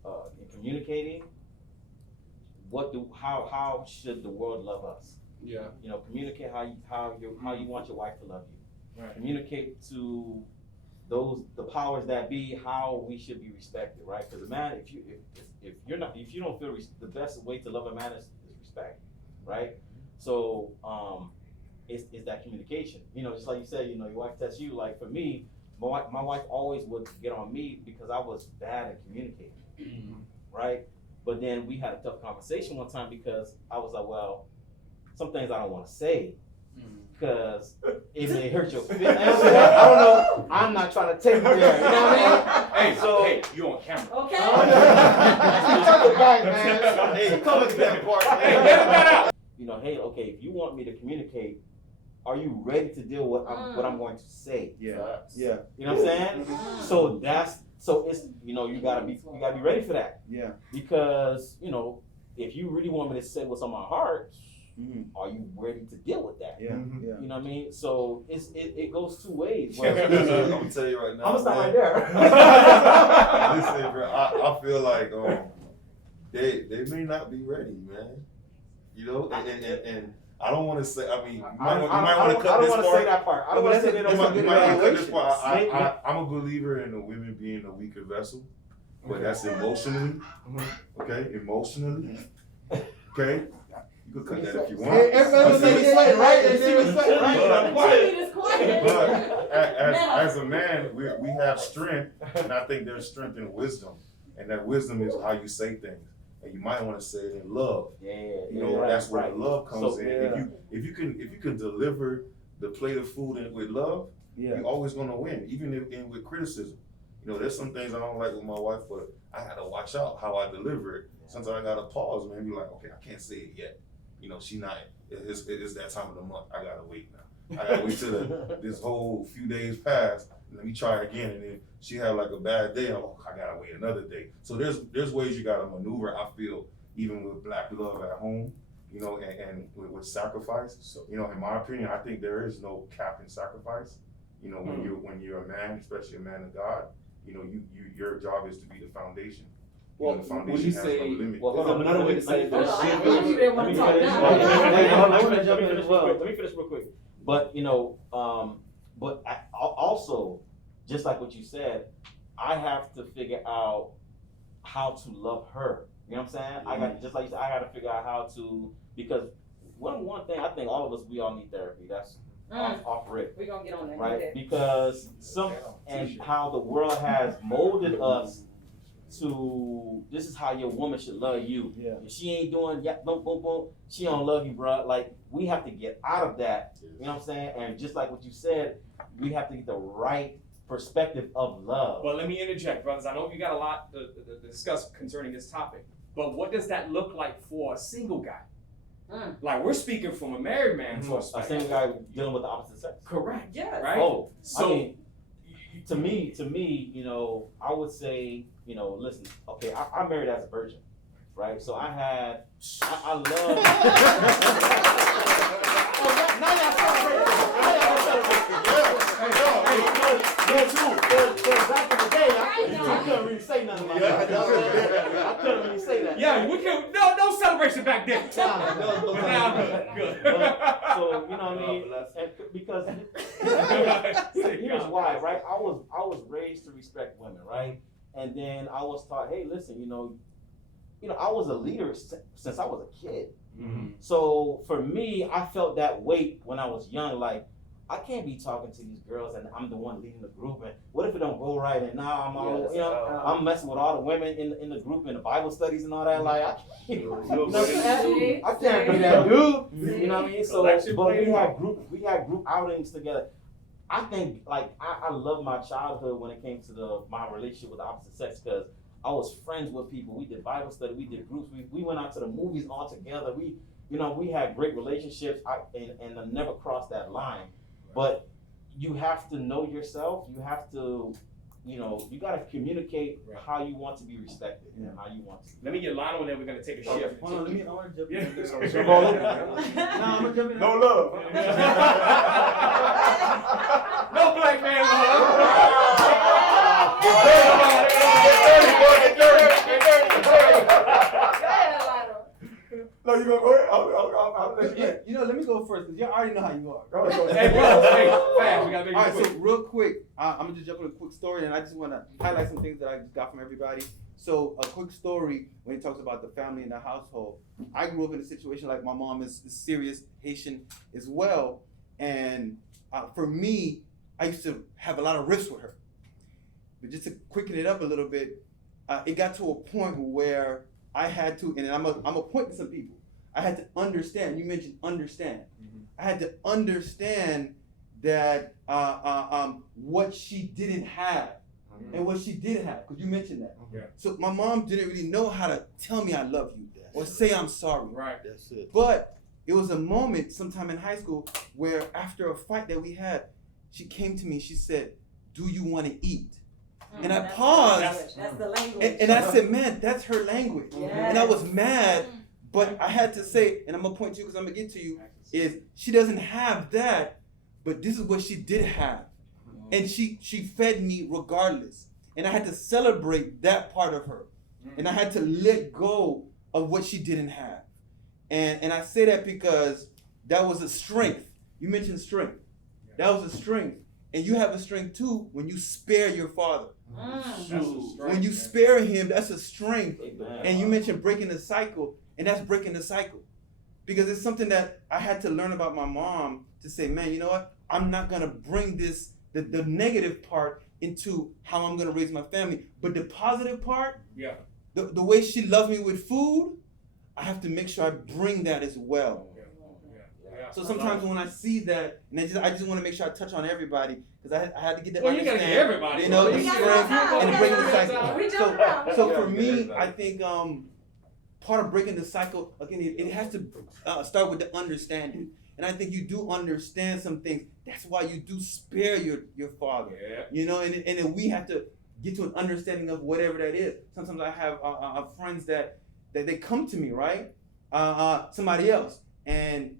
in communicating. How should the world love us? Yeah. You know, communicate how you want your wife to love you. Right. Communicate to the powers that be how we should be respected, right? Because a man, if you don't feel the best way to love a man is respect, right? So it's that communication. You know, just like you said, you know, your wife tests you. Like for me, my wife always would get on me because I was bad at communicating, right? But then we had a tough conversation one time because I was like, well, some things I don't want to say because it may hurt your feelings. I don't know. I'm not trying to take you there. You know what I mean? Hey, you on camera. Okay. Hey, come to that part. Hey, edit that out. You know, hey, okay, if you want me to communicate, are you ready to deal with what I'm going to say? Yeah. Yeah. You know what I'm saying? So it's, you know, you gotta be ready for that. Yeah. Because, you know, if you really want me to say what's on my heart, are you ready to deal with that? Yeah. Yeah. You know what I mean? So it goes two ways. I'm gonna tell you right now. I'm gonna stop man. right there. Listen, bro, I feel like they may not be ready, man. You know, and I don't want to say. I mean, you might want to cut this part. I don't want to say that part. I don't want to say they don't You want to might get want to cut this evaluations. part. I'm a believer in the women being a weaker vessel, but that's emotionally. Okay, emotionally. Okay, you can cut that if you want. Everybody was saying sweating, right? She was sweating, right? But as a man, we have strength, and I think there's strength in wisdom, and that wisdom is how you say things, and you might want to say it in love. You know, that's where the love comes in. If you can deliver the plate of food with love, you're always gonna win, even with criticism. You know, there's some things I don't like with my wife, but I gotta watch out how I deliver it. Sometimes I gotta pause, man, be like, okay, I can't say it yet. You know, it's that time of the month. I gotta wait now. I gotta wait till this whole few days pass. Let me try it again, and then she had like a bad day. I gotta wait another day. So there's ways you gotta maneuver. I feel even with black love at home, you know, and with sacrifice. So, you know, in my opinion, I think there is no cap in sacrifice. You know, when you're a man, especially a man of God, you know, your job is to be the foundation. Well, the foundation would you has say? no limit. Well, hold on. Another way to say Hold this. on, I thought you didn't want to talk now. Let me finish real quick. But you know, also, just like what you said, I have to figure out how to love her. You know what I'm saying? I got, just like you said, I got to figure out how to, because one thing, I think all of us, we all need therapy. That's off rip. We're gonna get on that. Right? Because how the world has molded us to, this is how your woman should love you. Yeah. If she ain't doing boom, boom, boom, she don't love you, bro. Like, we have to get out of that. You know what I'm saying? And just like what you said, we have to get the right perspective of love. But let me interject, brothers. I know you got a lot to discuss concerning this topic, but what does that look like for a single guy? Like, we're speaking from a married man's A perspective. single guy dealing with the opposite sex. Correct. Yes. Right? Oh, So, I mean, to me, you know, I would say, you know, listen, okay, I married as a virgin, right? So I love. Now y'all celebrating. Back in the day, I couldn't really say nothing like that. I couldn't really say that. yeah, we can. No celebration back then. No, Good. So you know what I mean? And because here's why, right? I was raised to respect women, right? And then I was taught, hey, listen, you know, I was a leader since I was a kid. So for me, I felt that weight when I was young, like I can't be talking to these girls and I'm the one leading the group. And what if it don't go right? And now I'm all, I'm messing with all the women in the group and the Bible studies and all that. Like I can't, I can't be that dude. You know what I mean? So, but we had group outings together. I think like I love my childhood when it came to my relationship with the opposite sex because I was friends with people. We did Bible study. We did groups. We went out to the movies all together. We had great relationships. And I never crossed that line. But you have to know yourself. You have to, you got to communicate how you want to be respected and how you want to. Let me get Lionel and then we're gonna take a shift. Hold on, I want to jump in. I'm gonna jump in. No love. No black man No, you gonna go ahead? I'll let you. Let me go first because you already know how you are. Go ahead. Hey, bro, fast. We gotta make it All right, quick. so real quick, I'm gonna just jump on a quick story, and I just want to highlight some things that I just got from everybody. So a quick story when he talks about the family and the household. I grew up in a situation like my mom is serious Haitian as well, and for me, I used to have a lot of rifts with her. But just to quicken it up a little bit, it got to a point where I had to, and I'm a point to some people. I had to understand. You mentioned understand. Mm-hmm. I had to understand that what she didn't have and what she did have, because you mentioned that. Yeah. So my mom didn't really know how to tell me I love you or say I'm sorry. Right. That's it. But it was a moment sometime in high school where after a fight that we had, she came to me, she said, "Do you want to eat?" And I paused. That's the language. And I said, man, that's her language. Yes. And I was mad, but I had to say, and I'm gonna point to you because I'm gonna get to you, is she doesn't have that, but this is what she did have. And she fed me regardless. And I had to celebrate that part of her. And I had to let go of what she didn't have. And I say that because that was a strength. You mentioned strength. That was a strength. And you have a strength too when you spare your father. When you spare him, that's a strength. Amen. And you mentioned breaking the cycle, and that's breaking the cycle. Because it's something that I had to learn about my mom to say, man, you know what? I'm not gonna bring this, the negative part into how I'm gonna raise my family. But the positive part, the way she loves me with food, I have to make sure I bring that as well. So sometimes when I see that, and I just want to make sure I touch on everybody, because I had to get that You gotta get everybody. the strength and breaking the We cycle. jump around. So for me, I think part of breaking the cycle, again, it has to start with the understanding. And I think you do understand some things. That's why you do spare your father. Yeah. And then we have to get to an understanding of whatever that is. Sometimes I have friends that they come to me, right? Somebody else, and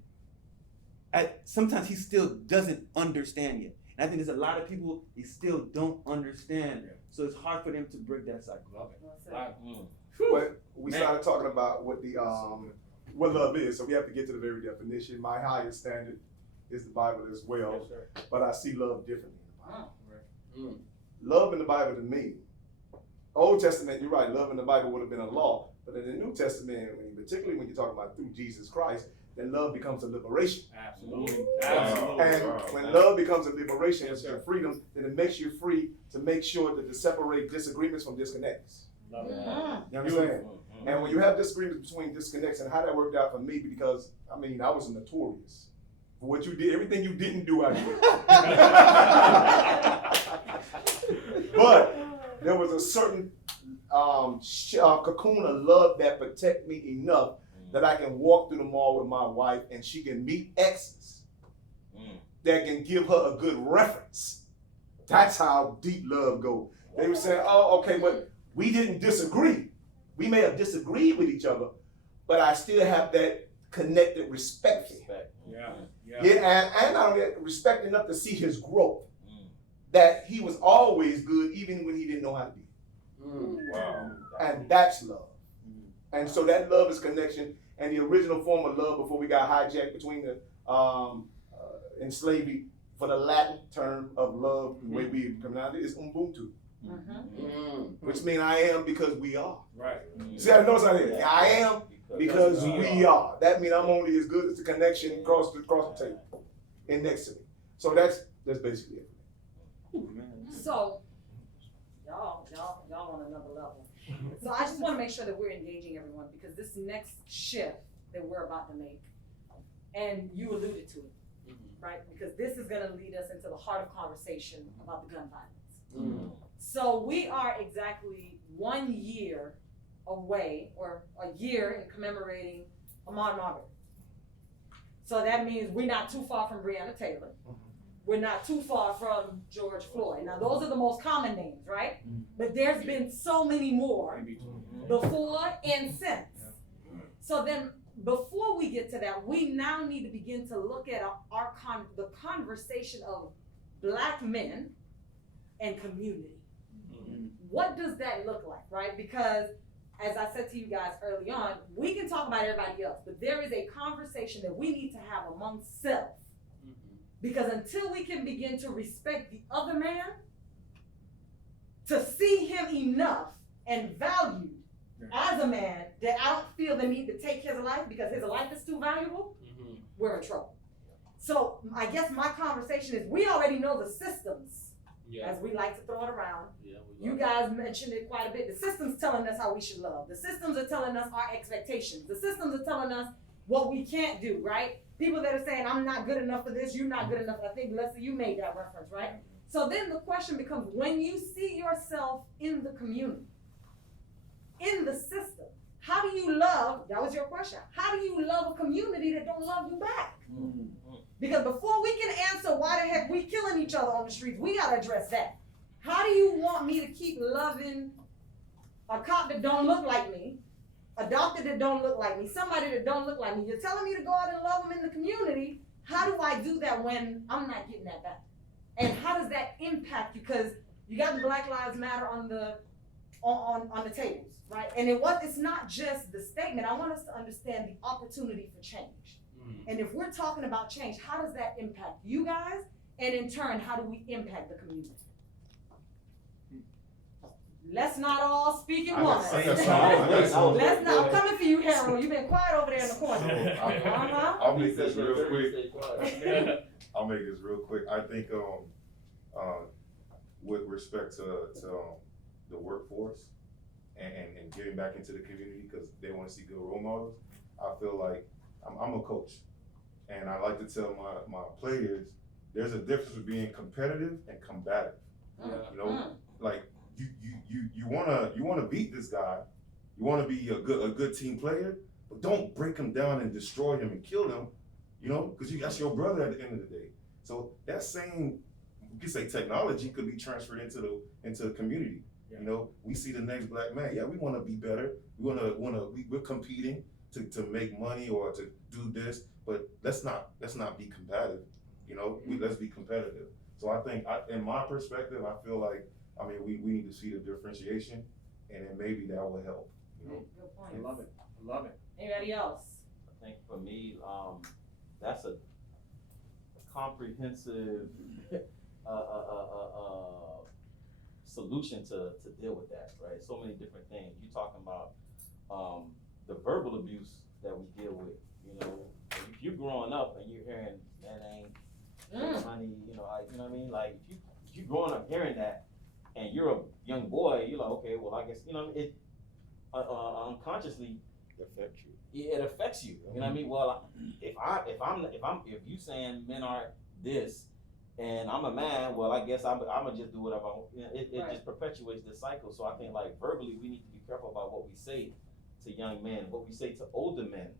sometimes he still doesn't understand yet. And I think there's a lot of people, they still don't understand. So it's hard for them to break that cycle. Love it. But we started talking about what the what love is, so we have to get to the very definition. My highest standard is the Bible as well, but I see love differently in the Bible. Love in the Bible to me, Old Testament, you're right, love in the Bible would have been a law, but in the New Testament, particularly when you're talking about through Jesus Christ, then love becomes a liberation. Absolutely. And when love becomes a liberation and freedom, then it makes you free to make sure to separate disagreements from disconnects. Love it. You understand? And when you have disagreements between disconnects, and how that worked out for me, because I was notorious for what you did, everything you didn't do, I did. But there was a certain cocoon of love that protect me enough that I can walk through the mall with my wife and she can meet exes that can give her a good reference. That's how deep love goes. They were saying, oh, okay, but we didn't disagree. We may have disagreed with each other, but I still have that connected respect. And not only that, respect enough to see his growth. That he was always good even when he didn't know how to be. Wow. And that's love. And so that love is connection, and the original form of love before we got hijacked between the in slavery for the Latin term of love, the way we come out is Ubuntu, which means I am because we are. Right. See, I know something. I am because we are. That means I'm only as good as the connection across the table and next to me. So that's basically it. So, y'all on another level. So I just wanna make sure that we're engaging everyone, because this next shift that we're about to make, and you alluded to it, right? Because this is gonna lead us into the heart of conversation about the gun violence. So we are exactly 1 year away, or a year in commemorating Ahmaud Arbery. So that means we're not too far from Breonna Taylor. We're not too far from George Floyd. Now, those are the most common names, right? But there's been so many more before and since. So then, before we get to that, we now need to begin to look at the conversation of Black men and community. What does that look like, right? Because, as I said to you guys early on, we can talk about everybody else, but there is a conversation that we need to have amongst self. Because until we can begin to respect the other man, to see him enough and valued as a man that I don't feel the need to take his life because his life is too valuable, we're in trouble. So I guess my conversation is, we already know the systems, as we like to throw it around. You guys mentioned it quite a bit. The system's telling us how we should love. The systems are telling us our expectations. The systems are telling us what we can't do, right? People that are saying, I'm not good enough for this, you're not good enough. I think, Leslie, you made that reference, right? So then the question becomes, when you see yourself in the community, in the system, how do you love, that was your question, how do you love a community that don't love you back? Because before we can answer why the heck we killing each other on the streets, we gotta address that. How do you want me to keep loving a cop that don't look like me, a doctor that don't look like me, somebody that don't look like me? You're telling me to go out and love them in the community. How do I do that when I'm not getting that back? And how does that impact you? Because you got the Black Lives Matter on the tables, right? And it's not just the statement. I want us to understand the opportunity for change. And if we're talking about change, how does that impact you guys? And in turn, how do we impact the community? Let's not all speak at once. Let's not, I'm coming for you, Harold. You've been quiet over there in the corner. I'll make this real quick. I'll make this real quick. I think with respect to the workforce and getting back into the community because they want to see good role models, I feel like I'm a coach, and I like to tell my players there's a difference between being competitive and combative. You know, like you wanna beat this guy, you wanna be a good team player, but don't break him down and destroy him and kill him. You know, because that's your brother at the end of the day. So that same, you could say, technology could be transferred into the community. You know, we see the next black man. Yeah, we want to be better. We're competing to make money or to do this, but let's not be combative. You know, let's be competitive. So I think, in my perspective, I feel like, we need to see the differentiation, and then maybe that will help. You know, Good point. I love it. I love it. Anybody else? I think for me, that's a comprehensive solution to deal with that, right? So many different things. You're talking about the verbal abuse that we deal with. You know, if you're growing up and you're hearing that ain't honey, you know what I mean? Like if you growing up hearing that, and you're a young boy, you're like, okay, well, I guess it unconsciously Affect you. yeah, it affects you. You know what I mean? Well, if you saying men are this, and I'm a man, well, I guess I'm gonna just do whatever I want. You know, it Right. just perpetuates the cycle. So I think like verbally, we need to be careful about what we say to young men, what we say to older men.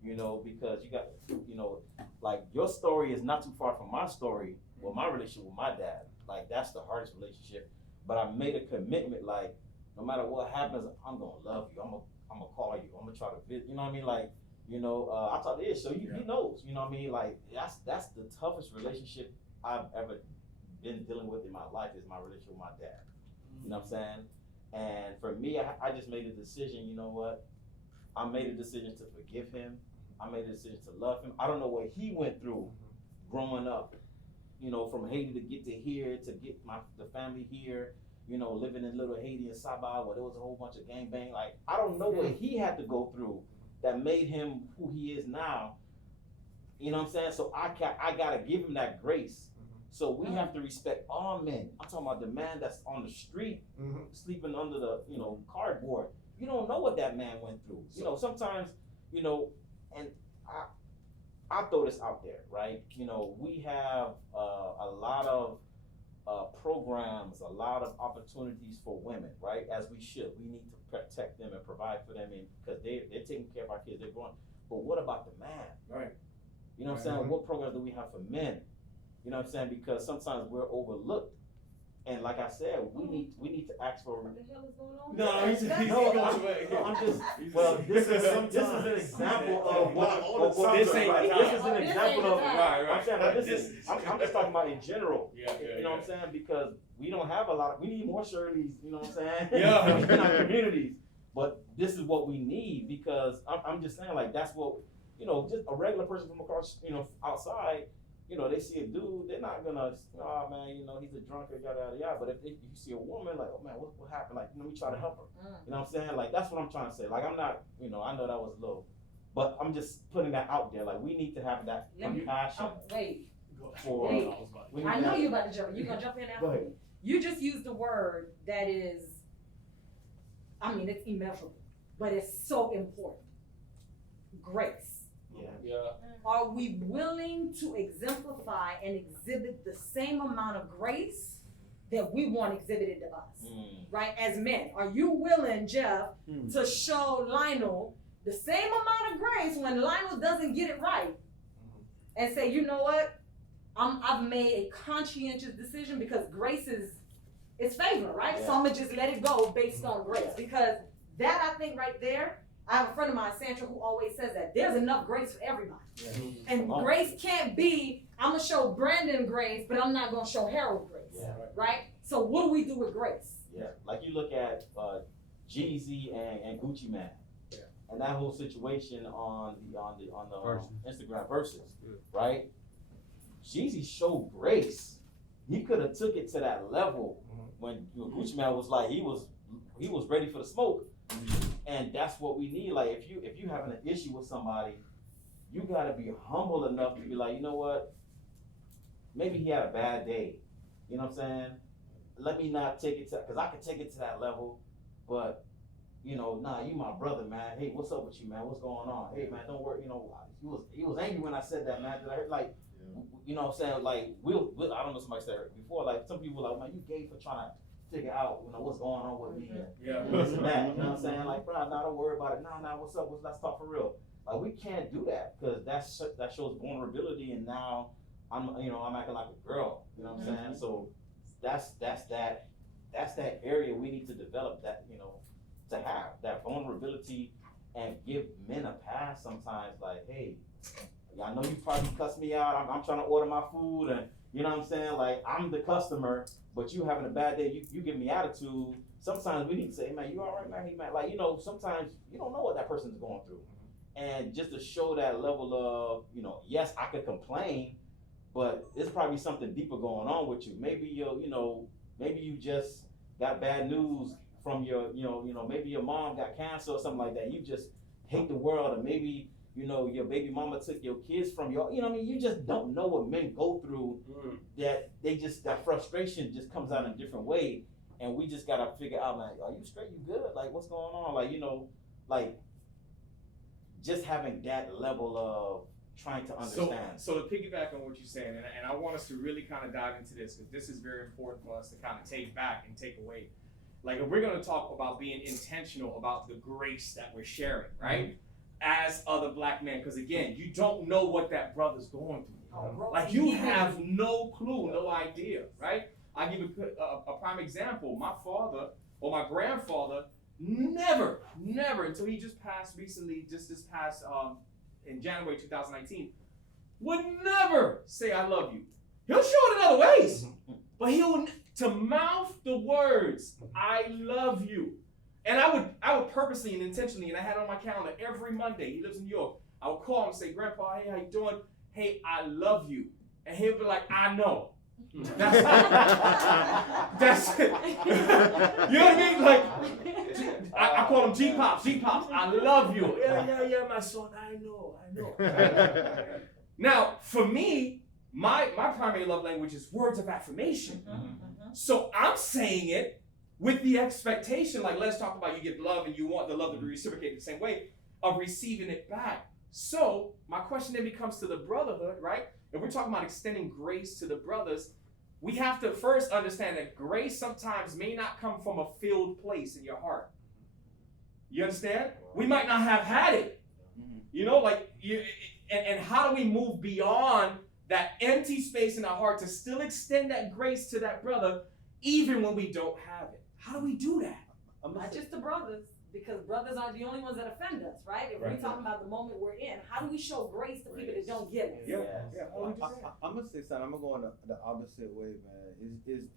You know, because you got, you know, like your story is not too far from my story. Well, my relationship with my dad, like that's the hardest relationship. But I made a commitment, like no matter what happens, I'm gonna love you. I'm gonna call you. I'm gonna try to visit. You know what I mean? Like, you know, I talked to Ish, so he knows. You know what I mean? Like that's the toughest relationship I've ever been dealing with in my life is my relationship with my dad. You know what I'm saying? And for me, I just made a decision. You know what? I made a decision to forgive him. I made a decision to love him. I don't know what he went through growing up. You know, from Haiti to get to here, to get the family here, you know, living in Little Haiti and Sabah where there was a whole bunch of gangbang. Like, I don't know what he had to go through that made him who he is now. You know what I'm saying? So I gotta give him that grace So we have to respect all men. I'm talking about the man that's on the street, sleeping under the, cardboard. You don't know what that man went through. Sometimes, and I'll throw this out there, right? We have a lot of programs, a lot of opportunities for women, right? As we should. We need to protect them and provide for them, and because they're taking care of our kids, they're growing. But what about the man? Right. You know what I'm saying? What programs do we have for men? You know what I'm saying? Because sometimes we're overlooked. And like I said, we need to ask for. What the hell is going on? No, he's No, going away. I'm just. Well, this is an example of what This ain't the time. this is an example of. Right. I'm saying, but I'm just talking about in general. Yeah. You know what I'm saying? Because we don't have a lot. We need more Shirleys. You know what I'm saying? Yeah. In our communities. But this is what we need, because I'm just saying, like, that's what, just a regular person from across, outside, they see a dude, they're not gonna, oh man, he's a drunkard, yada yada yada. But if you see a woman, like, oh man, what happened? Like, we try to help her. You know what I'm saying? Like, that's what I'm trying to say. Like, I'm not, I know that was low, but I'm just putting that out there. Like, we need to have that compassion. Wait. For. Wait. I know you're about to jump. You're gonna jump in after Go ahead. me. You just used the word that is, it's immeasurable, but it's so important. Grace. Yeah. Are we willing to exemplify and exhibit the same amount of grace that we want exhibited to us, right? As men, are you willing, Jeff, to show Lionel the same amount of grace when Lionel doesn't get it right, and say, you know what, I've made a conscientious decision because grace is favor, right? Yeah. So I'm gonna just let it go based on grace, because that, I think right there, I have a friend of mine, Sandra, who always says that there's enough grace for everybody. And grace can't be, I'm gonna show Brandon grace, but I'm not gonna show Harold grace, right? So what do we do with grace? Yeah, like you look at Jeezy and Gucci Mane, and that whole situation on the Instagram Versus, right? Jeezy showed grace. He could have took it to that level when Gucci Mane was like he was ready for the smoke, and that's what we need. Like if you having an issue with somebody, you gotta be humble enough to be like, you know what? Maybe he had a bad day. You know what I'm saying? Let me not take it to, because I could take it to that level, but nah, you my brother, man. Hey, what's up with you, man? What's going on? Hey, man, don't worry. He was angry when I said that, man. Did I heard, like, you know what I'm saying? Like, we'll I don't know, somebody said it before, like, some people were like, man, you gay for trying to figure out, what's going on with me. And this and that, you know what I'm saying? Like, bro, nah, don't worry about it. Nah, what's up? Let's talk for real. Like, we can't do that, because that shows vulnerability, and now I'm acting like a girl. You know what I'm saying? So that's that area we need to develop, that, to have that vulnerability and give men a pass sometimes. Like, hey, I know you probably cuss me out. I'm trying to order my food, and you know what I'm saying? Like, I'm the customer, but you having a bad day, you give me attitude. Sometimes we need to say, man, you all right, man? Hey, man, like, sometimes you don't know what that person's going through. And just to show that level of, yes, I could complain, but there's probably something deeper going on with you. Maybe maybe you just got bad news from your, maybe your mom got cancer or something like that. You just hate the world, or maybe, your baby mama took your kids from you. You just don't know what men go through, that that frustration just comes out in a different way. And we just gotta figure out, like, are you straight? You good? Like, what's going on? Like, like, just having that level of trying to understand. So to piggyback on what you're saying, and I want us to really kind of dive into this, because this is very important for us to kind of take back and take away. Like, if we're going to talk about being intentional about the grace that we're sharing, right? As other black men, because again, you don't know what that brother's going through. Like, you have no clue, no idea, right? I give a prime example. My father or my grandfather never, until he just passed recently, just this past in January 2019, would never say I love you. He'll show it in other ways, but to mouth the words I love you. And I would purposely and intentionally, and I had it on my calendar every Monday. He lives in New York. I would call him and say, Grandpa, hey, how you doing? Hey, I love you. And he'll be like, I know. That's it. You know what I mean? Like, I call him G-Pops, I love you. Yeah, my son, I know. Now, for me, My primary love language is words of affirmation. So I'm saying it with the expectation, like let's talk about you get love and you want the love to be reciprocated the same way of receiving it back. So my question then becomes to the brotherhood, right? If we're talking about extending grace to the brothers, we have to first understand that grace sometimes may not come from a filled place in your heart. You understand? We might not have had it. You know, like and how do we move beyond that empty space in our heart to still extend that grace to that brother even when we don't have it? How do we do that? Not just the brothers, because brothers are the only ones that offend us, right? If we're talking about the moment we're in, how do we show grace to people that don't get it? I'm gonna say something. I'm gonna go in the opposite way, man.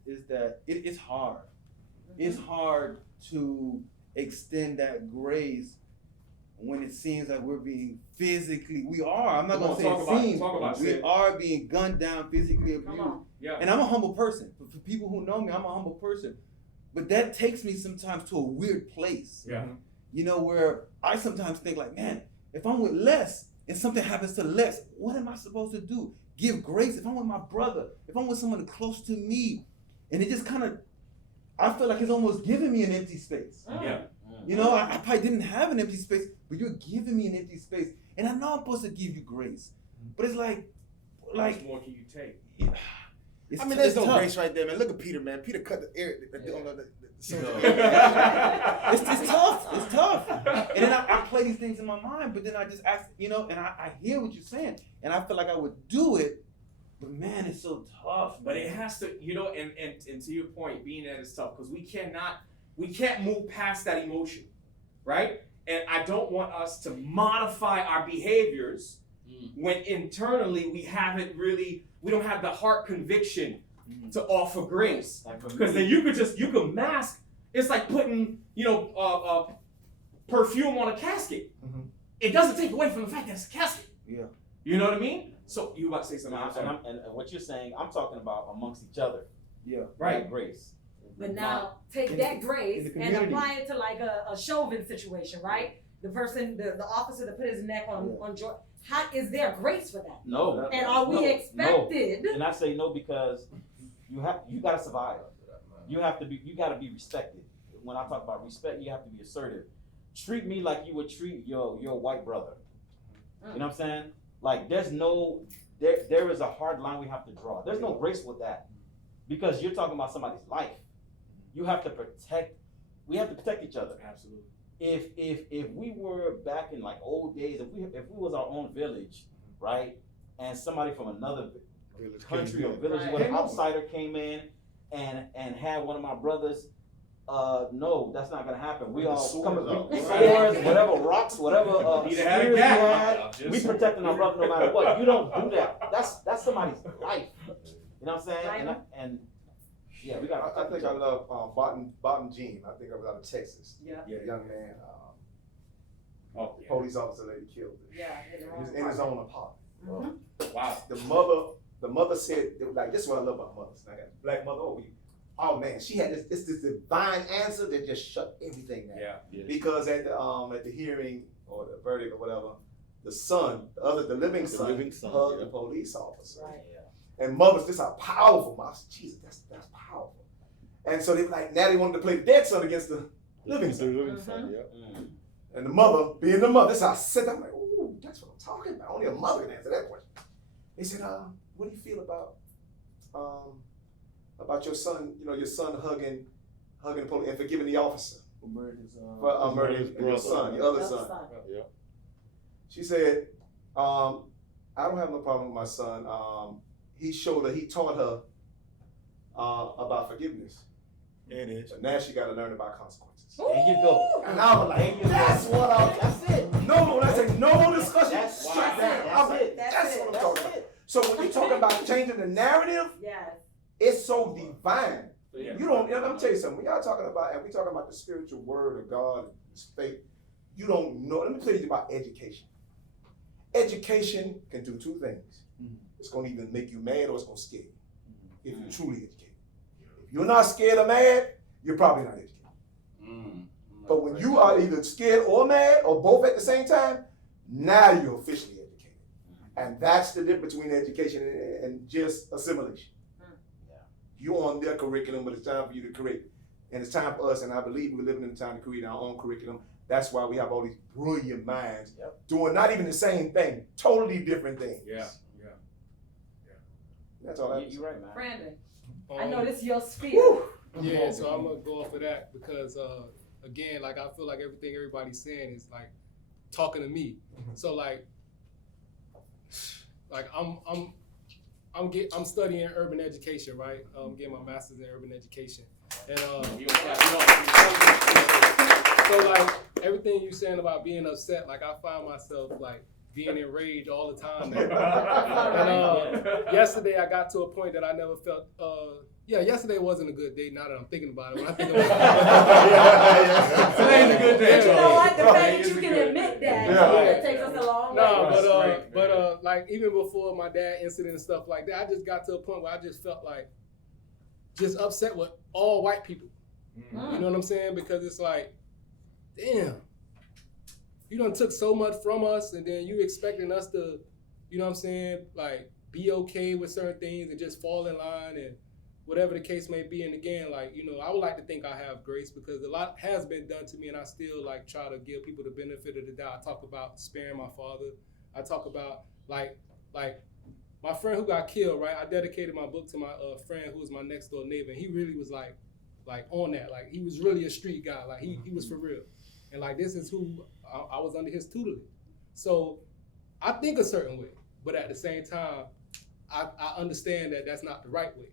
Is that it's hard. It's hard to extend that grace when it seems like we're being physically. We are. I'm not gonna say it seems. We are being gunned down, physically abused. Yeah. And I'm a humble person. For people who know me, I'm a humble person. But that takes me sometimes to a weird place. Yeah. You know, where I sometimes think like, man, if I'm with Les and something happens to Les, what am I supposed to do? Give grace. If I'm with my brother, if I'm with someone close to me, and it just kind of, I feel like it's almost giving me an empty space. Yeah. You know, I probably didn't have an empty space, but you're giving me an empty space. And I know I'm supposed to give you grace. But it's like How much more can you take? I mean, there's no tough. grace right there, man. Look at Peter, man. Peter cut the air. It's tough. It's tough. And then I play these things in my mind, but then I just ask, you know, and I hear what you're saying, and I feel like I would do it, but man, it's so tough. But it has to, you know, and to your point, being that it's tough, because we can't move past that emotion, right? And I don't want us to modify our behaviors when internally we don't have the heart conviction to offer grace. Because then you could mask. It's like putting, perfume on a casket. It doesn't take away from the fact that it's a casket. Yeah. You know what I mean? So you about to say something? And what you're saying, I'm talking about amongst each other. Yeah. Right. Grace. But now take that grace and apply it to like a Chauvin situation, right? The person, the officer that put his neck on George. How is there grace for that? No. And are we expected? No. And I say no because you gotta survive. You gotta be respected. When I talk about respect, you have to be assertive. Treat me like you would treat your white brother. You know what I'm saying? Like there is a hard line we have to draw. There's no grace with that. Because you're talking about somebody's life. We have to protect each other. Absolutely. If we were back in like old days, if we was our own village, right, and somebody from another country or village, Right. when an outsider came in and had one of my brothers, no, that's not gonna happen. We all come with swords, whatever rocks, whatever Either had a spears we cat. had, we protecting our brother no matter what. You don't do that. That's somebody's life. You know what I'm saying? And yeah, we got. I think I love Barton Jean. I think I was out of Texas. Yeah. A young man, Police police officer lady killed him. Yeah. In his own apartment. Wow. The mother said, like, this is what I love about mothers. I got a black mother over you. Oh man, she had this divine answer that just shut everything down. Yeah. Because at the hearing or the verdict or whatever, the living son, hugged the police officer. Right. And mothers, this are powerful. I said, Jesus, that's powerful. And so they were like, now they wanted to play the dead son against the living son. And the mother, being the mother, this is how I said that. I'm like, ooh, that's what I'm talking about. Only a mother can answer that question. They said, what do you feel about your son, your son hugging the police and forgiving the officer? Murdered Your son, your other son. Yeah. She said, I don't have no problem with my son. He taught her about forgiveness. There it is. But now she got to learn about consequences. There you go. And I was like, that's it. No more discussion. That's Straight down. I was like, that's what I'm talking about. So when you're talking about changing the narrative, it's so divine. Yeah. You don't. Let me tell you something. When y'all talking about, and we talking about the spiritual word of God and His faith, you don't know. Let me tell you about education. Education can do two things. It's going to either make you mad or it's going to scare you. If you're truly educated. If you're not scared or mad, you're probably not educated. But when you are either scared or mad or both at the same time, now you're officially educated. And that's the difference between education and just assimilation. Yeah. You're on their curriculum, but it's time for you to create. And it's time for us, and I believe we're living in a time to create our own curriculum. That's why we have all these brilliant minds doing not even the same thing, totally different things. Yeah. That's all I have to say. You're right, man. Brandon, I know this is your sphere. Yeah, so I'm gonna go off of that because again, like I feel like everything everybody's saying is like talking to me. So like I'm studying urban education, right? I'm getting my master's in urban education, and so like everything you saying about being upset, like I find myself like being enraged all the time. And yesterday I got to a point that I never felt. Yesterday wasn't a good day. Now that I'm thinking about it, when I think about it, today's a good day. You know what? The fact that you can admit that, that takes us a long way. No, but like even before my dad incident and stuff like that, I just got to a point where I just felt like just upset with all white people. You know what I'm saying? Because it's like, damn, you done took so much from us, and then you expecting us to, you know what I'm saying, like be okay with certain things and just fall in line and whatever the case may be. And again, like, you know, I would like to think I have grace because a lot has been done to me, and I still like try to give people the benefit of the doubt. I talk about sparing my father. I talk about like my friend who got killed, right? I dedicated my book to my friend who was my next door neighbor, and he really was like on that. Like he was really a street guy. Like he was for real. And like this is who I was under his tutelage. So I think a certain way, but at the same time, I understand that that's not the right way.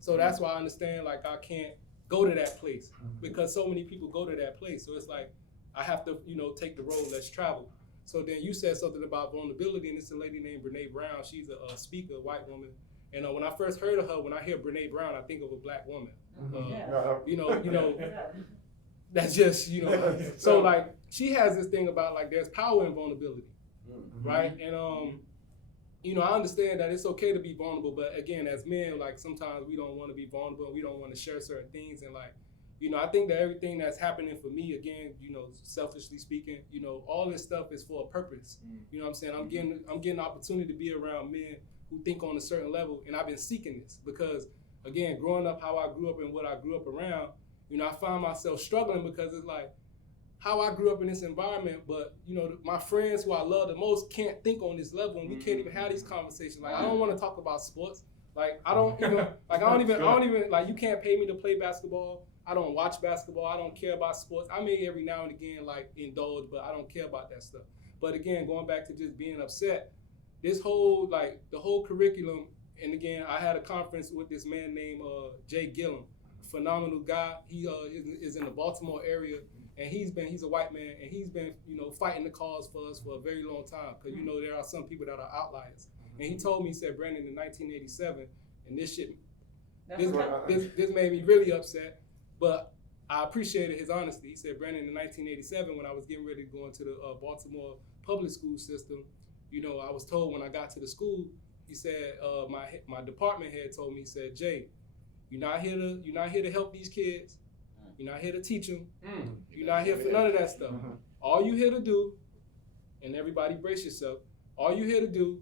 So that's why I understand like I can't go to that place because so many people go to that place. So it's like I have to, you know, take the road less traveled. So then you said something about vulnerability, and it's a lady named Brene Brown. She's a speaker, a white woman. And when I first heard of her, when I hear Brene Brown, I think of a black woman. You know, that's just, you know. So like she has this thing about like there's power in vulnerability, right? And you know, I understand that it's okay to be vulnerable, but again, as men, like sometimes we don't want to be vulnerable, and we don't want to share certain things, and like, you know, I think that everything that's happening for me, again, you know, selfishly speaking, you know, all this stuff is for a purpose. You know what I'm saying? I'm getting opportunity to be around men who think on a certain level, and I've been seeking this because, again, growing up how I grew up and what I grew up around, you know, I find myself struggling because it's like how I grew up in this environment, but you know, my friends who I love the most can't think on this level, and we can't even have these conversations. Like I don't want to talk about sports. Like I don't even like you can't pay me to play basketball. I don't watch basketball. I don't care about sports. I may every now and again like indulge, but I don't care about that stuff. But again, going back to just being upset, this whole like the whole curriculum. And again, I had a conference with this man named Jay Gillum, phenomenal guy. He is in the Baltimore area, and he's a white man, and he's been, you know, fighting the cause for us for a very long time. Because you know there are some people that are outliers. And he told me, he said, Brandon, in 1987, and this shit, this made me really upset. But I appreciated his honesty. He said, Brandon, in 1987, when I was getting ready to go into the Baltimore public school system, you know, I was told when I got to the school, he said, my department head told me, he said, Jay, you're not here to help these kids. You're not here to teach them. You're not here for none of that stuff. All you here to do, and everybody brace yourself, all you here to do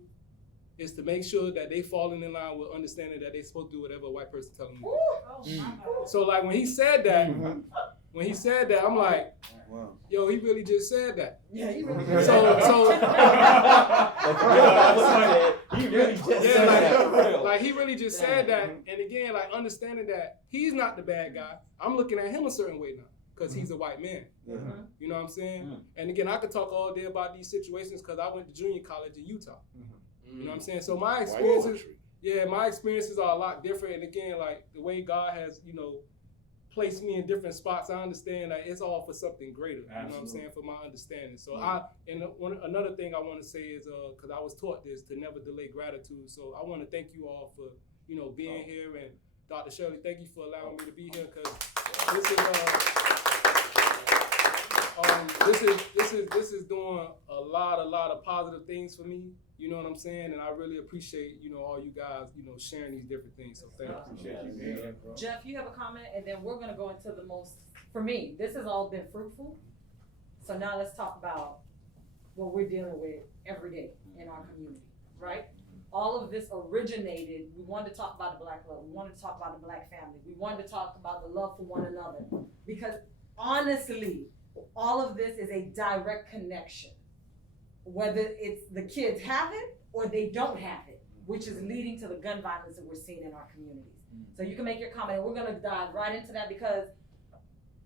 is to make sure that they falling in line with understanding that they supposed to do whatever a white person tells them to do. So like when he said that, I'm like, wow. Yo, he really just said that. Yeah, he really did. He really just said that. Like he really just said that. And again, like understanding that he's not the bad guy. I'm looking at him a certain way now because he's a white man. You know what I'm saying? And again, I could talk all day about these situations because I went to junior college in Utah. You know what I'm saying? So my experiences are a lot different. And again, like the way God has, you know, placed me in different spots, I understand that it's all for something greater. You know what I'm saying? For my understanding. So another thing I want to say is, because I was taught this, to never delay gratitude. So I want to thank you all for, you know, being here. And Dr. Shirley, thank you for allowing me to be here because this is doing a lot of positive things for me. You know what I'm saying? And I really appreciate, you know, all you guys, you know, sharing these different things. So thank you. Jeff, you have a comment, and then we're gonna go into the most, for me, this has all been fruitful. So now let's talk about what we're dealing with every day in our community. right? All of this originated, we wanted to talk about the black love, we wanted to talk about the black family, we wanted to talk about the love for one another. Because honestly, all of this is a direct connection. Whether it's the kids have it or they don't have it, which is leading to the gun violence that we're seeing in our communities. So you can make your comment, and we're gonna dive right into that because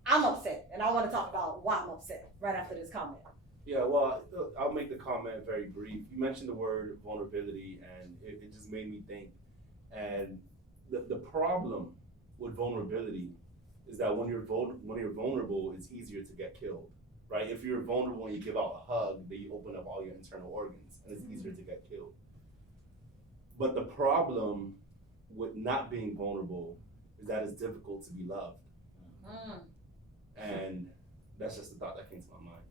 I'm upset, and I wanna talk about why I'm upset right after this comment. Yeah, well, I'll make the comment very brief. You mentioned the word vulnerability, and it just made me think. And the problem with vulnerability is that when you're vulnerable, it's easier to get killed, right? If you're vulnerable and you give out a hug, then you open up all your internal organs, and it's easier to get killed. But the problem with not being vulnerable is that it's difficult to be loved. And that's just the thought that came to my mind.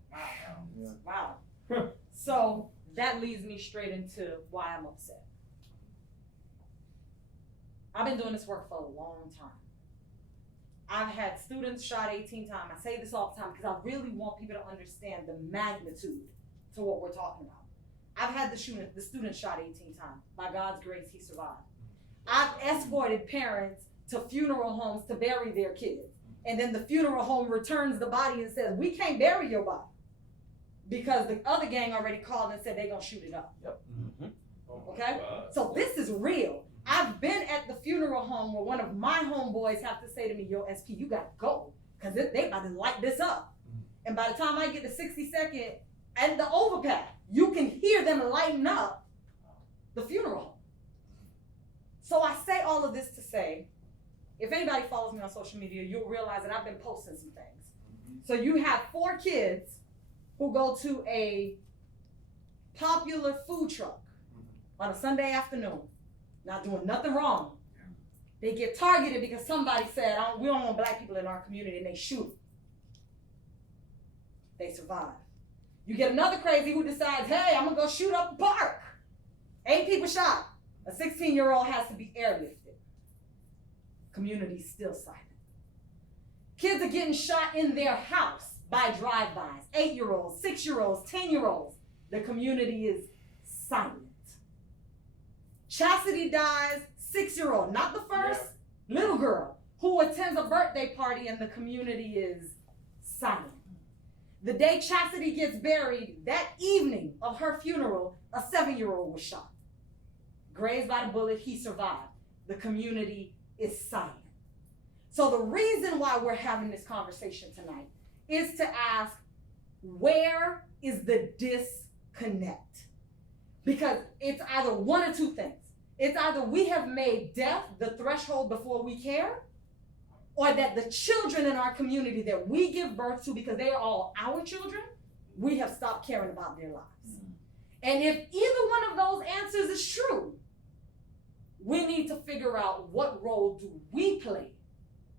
Wow. Wow. So that leads me straight into why I'm upset. I've been doing this work for a long time. I've had students shot 18 times. I say this all the time because I really want people to understand the magnitude to what we're talking about. I've had the student shot 18 times. By God's grace, he survived. I've escorted parents to funeral homes to bury their kids. And then the funeral home returns the body and says, we can't bury your body. Because the other gang already called and said they're gonna shoot it up. Yep. Okay? So this is real. I've been at the funeral home where one of my homeboys have to say to me, yo, SP, you gotta go. Cause they about to light this up. And by the time I get to 62nd and the overpass, you can hear them lighting up the funeral home. So I say all of this to say, if anybody follows me on social media, you'll realize that I've been posting some things. So you have 4 kids who go to a popular food truck on a Sunday afternoon, not doing nothing wrong. They get targeted because somebody said, we don't want black people in our community, and they shoot. They survive. You get another crazy who decides, hey, I'm gonna go shoot up a park. 8 people shot. A 16-year-old has to be airlifted. Community's still silent. Kids are getting shot in their house by drive-bys. 8-year-olds, 6-year-olds, 10-year-olds. The community is silent. Chastity dies, 6-year-old, not the first, little girl, who attends a birthday party and the community is silent. The day Chastity gets buried, that evening of her funeral, a 7-year-old was shot. Grazed by the bullet, he survived. The community is silent. So the reason why we're having this conversation tonight is to ask, where is the disconnect? Because it's either one or two things. It's either we have made death the threshold before we care, or that the children in our community that we give birth to, because they are all our children, we have stopped caring about their lives. And if either one of those answers is true, we need to figure out what role do we play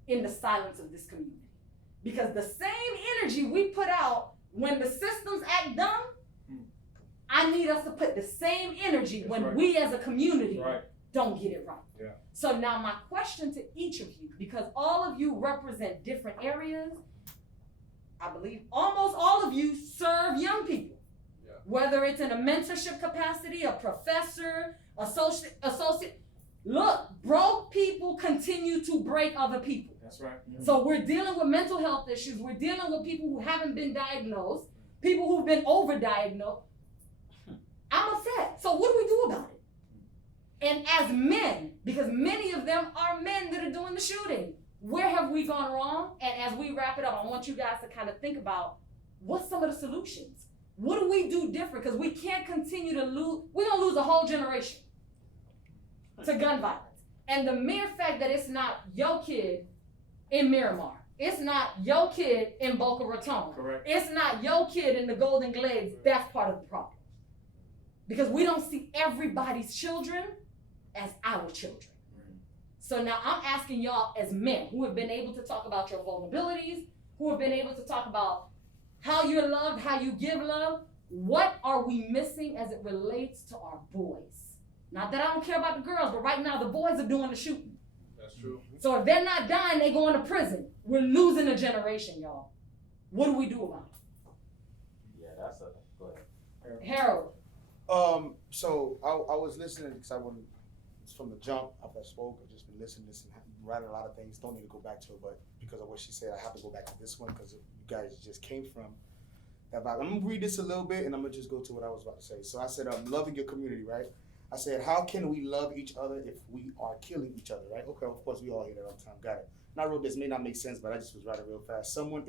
in the silence of this community. Because the same energy we put out when the systems act dumb, I need us to put the same energy when we as a community don't get it right. So now my question to each of you, because all of you represent different areas, I believe almost all of you serve young people. Whether it's in a mentorship capacity, a professor, associate. Look, broke people continue to break other people. That's right. So we're dealing with mental health issues. We're dealing with people who haven't been diagnosed, people who've been overdiagnosed. I'm upset. So what do we do about it? And as men, because many of them are men that are doing the shooting, where have we gone wrong? And as we wrap it up, I want you guys to kind of think about what's some of the solutions? What do we do different? Because we can't continue to lose, we're gonna lose a whole generation to gun violence. And the mere fact that it's not your kid in Miramar, it's not your kid in Boca Raton, it's not your kid in the Golden Glades, that's part of the problem. Because we don't see everybody's children as our children. So now I'm asking y'all as men who have been able to talk about your vulnerabilities, who have been able to talk about how you're loved, how you give love, what are we missing as it relates to our boys? Not that I don't care about the girls, but right now the boys are doing the shooting. That's true. So if they're not dying, they going to prison. We're losing a generation, y'all. What do we do about it? Yeah, that's a, go ahead. Harold. So I was listening because I wanted, it's from the jump after I spoke. I've just been listening, writing a lot of things. Don't need to go back to it, but because of what she said, I have to go back to this one because you guys just came from that vibe. I'm gonna read this a little bit and I'm gonna just go to what I was about to say. So I said, loving your community, right? I said, how can we love each other if we are killing each other, right? Okay, of course we all hear that all the time. Got it. And I wrote this, may not make sense, but I just was writing real fast. Someone,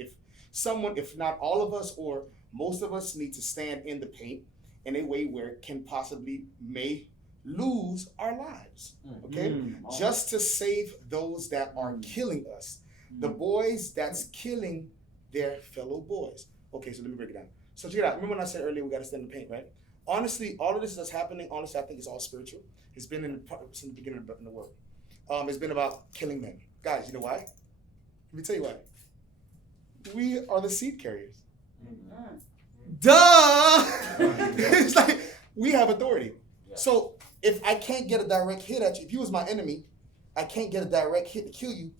if not all of us or most of us, need to stand in the paint in a way where it can possibly may lose our lives, okay? Just to save those that are killing us, the boys that's killing their fellow boys. Okay, so let me break it down. So check it out. Remember when I said earlier we got to stand in the paint, right? Honestly, all of this that's happening, honestly, I think it's all spiritual. It's been since the beginning of the world. It's been about killing men. Guys, you know why? Let me tell you why. We are the seed carriers. Duh! It's like, we have authority. Yeah. So if I can't get a direct hit at you, if you was my enemy, I can't get a direct hit to kill you.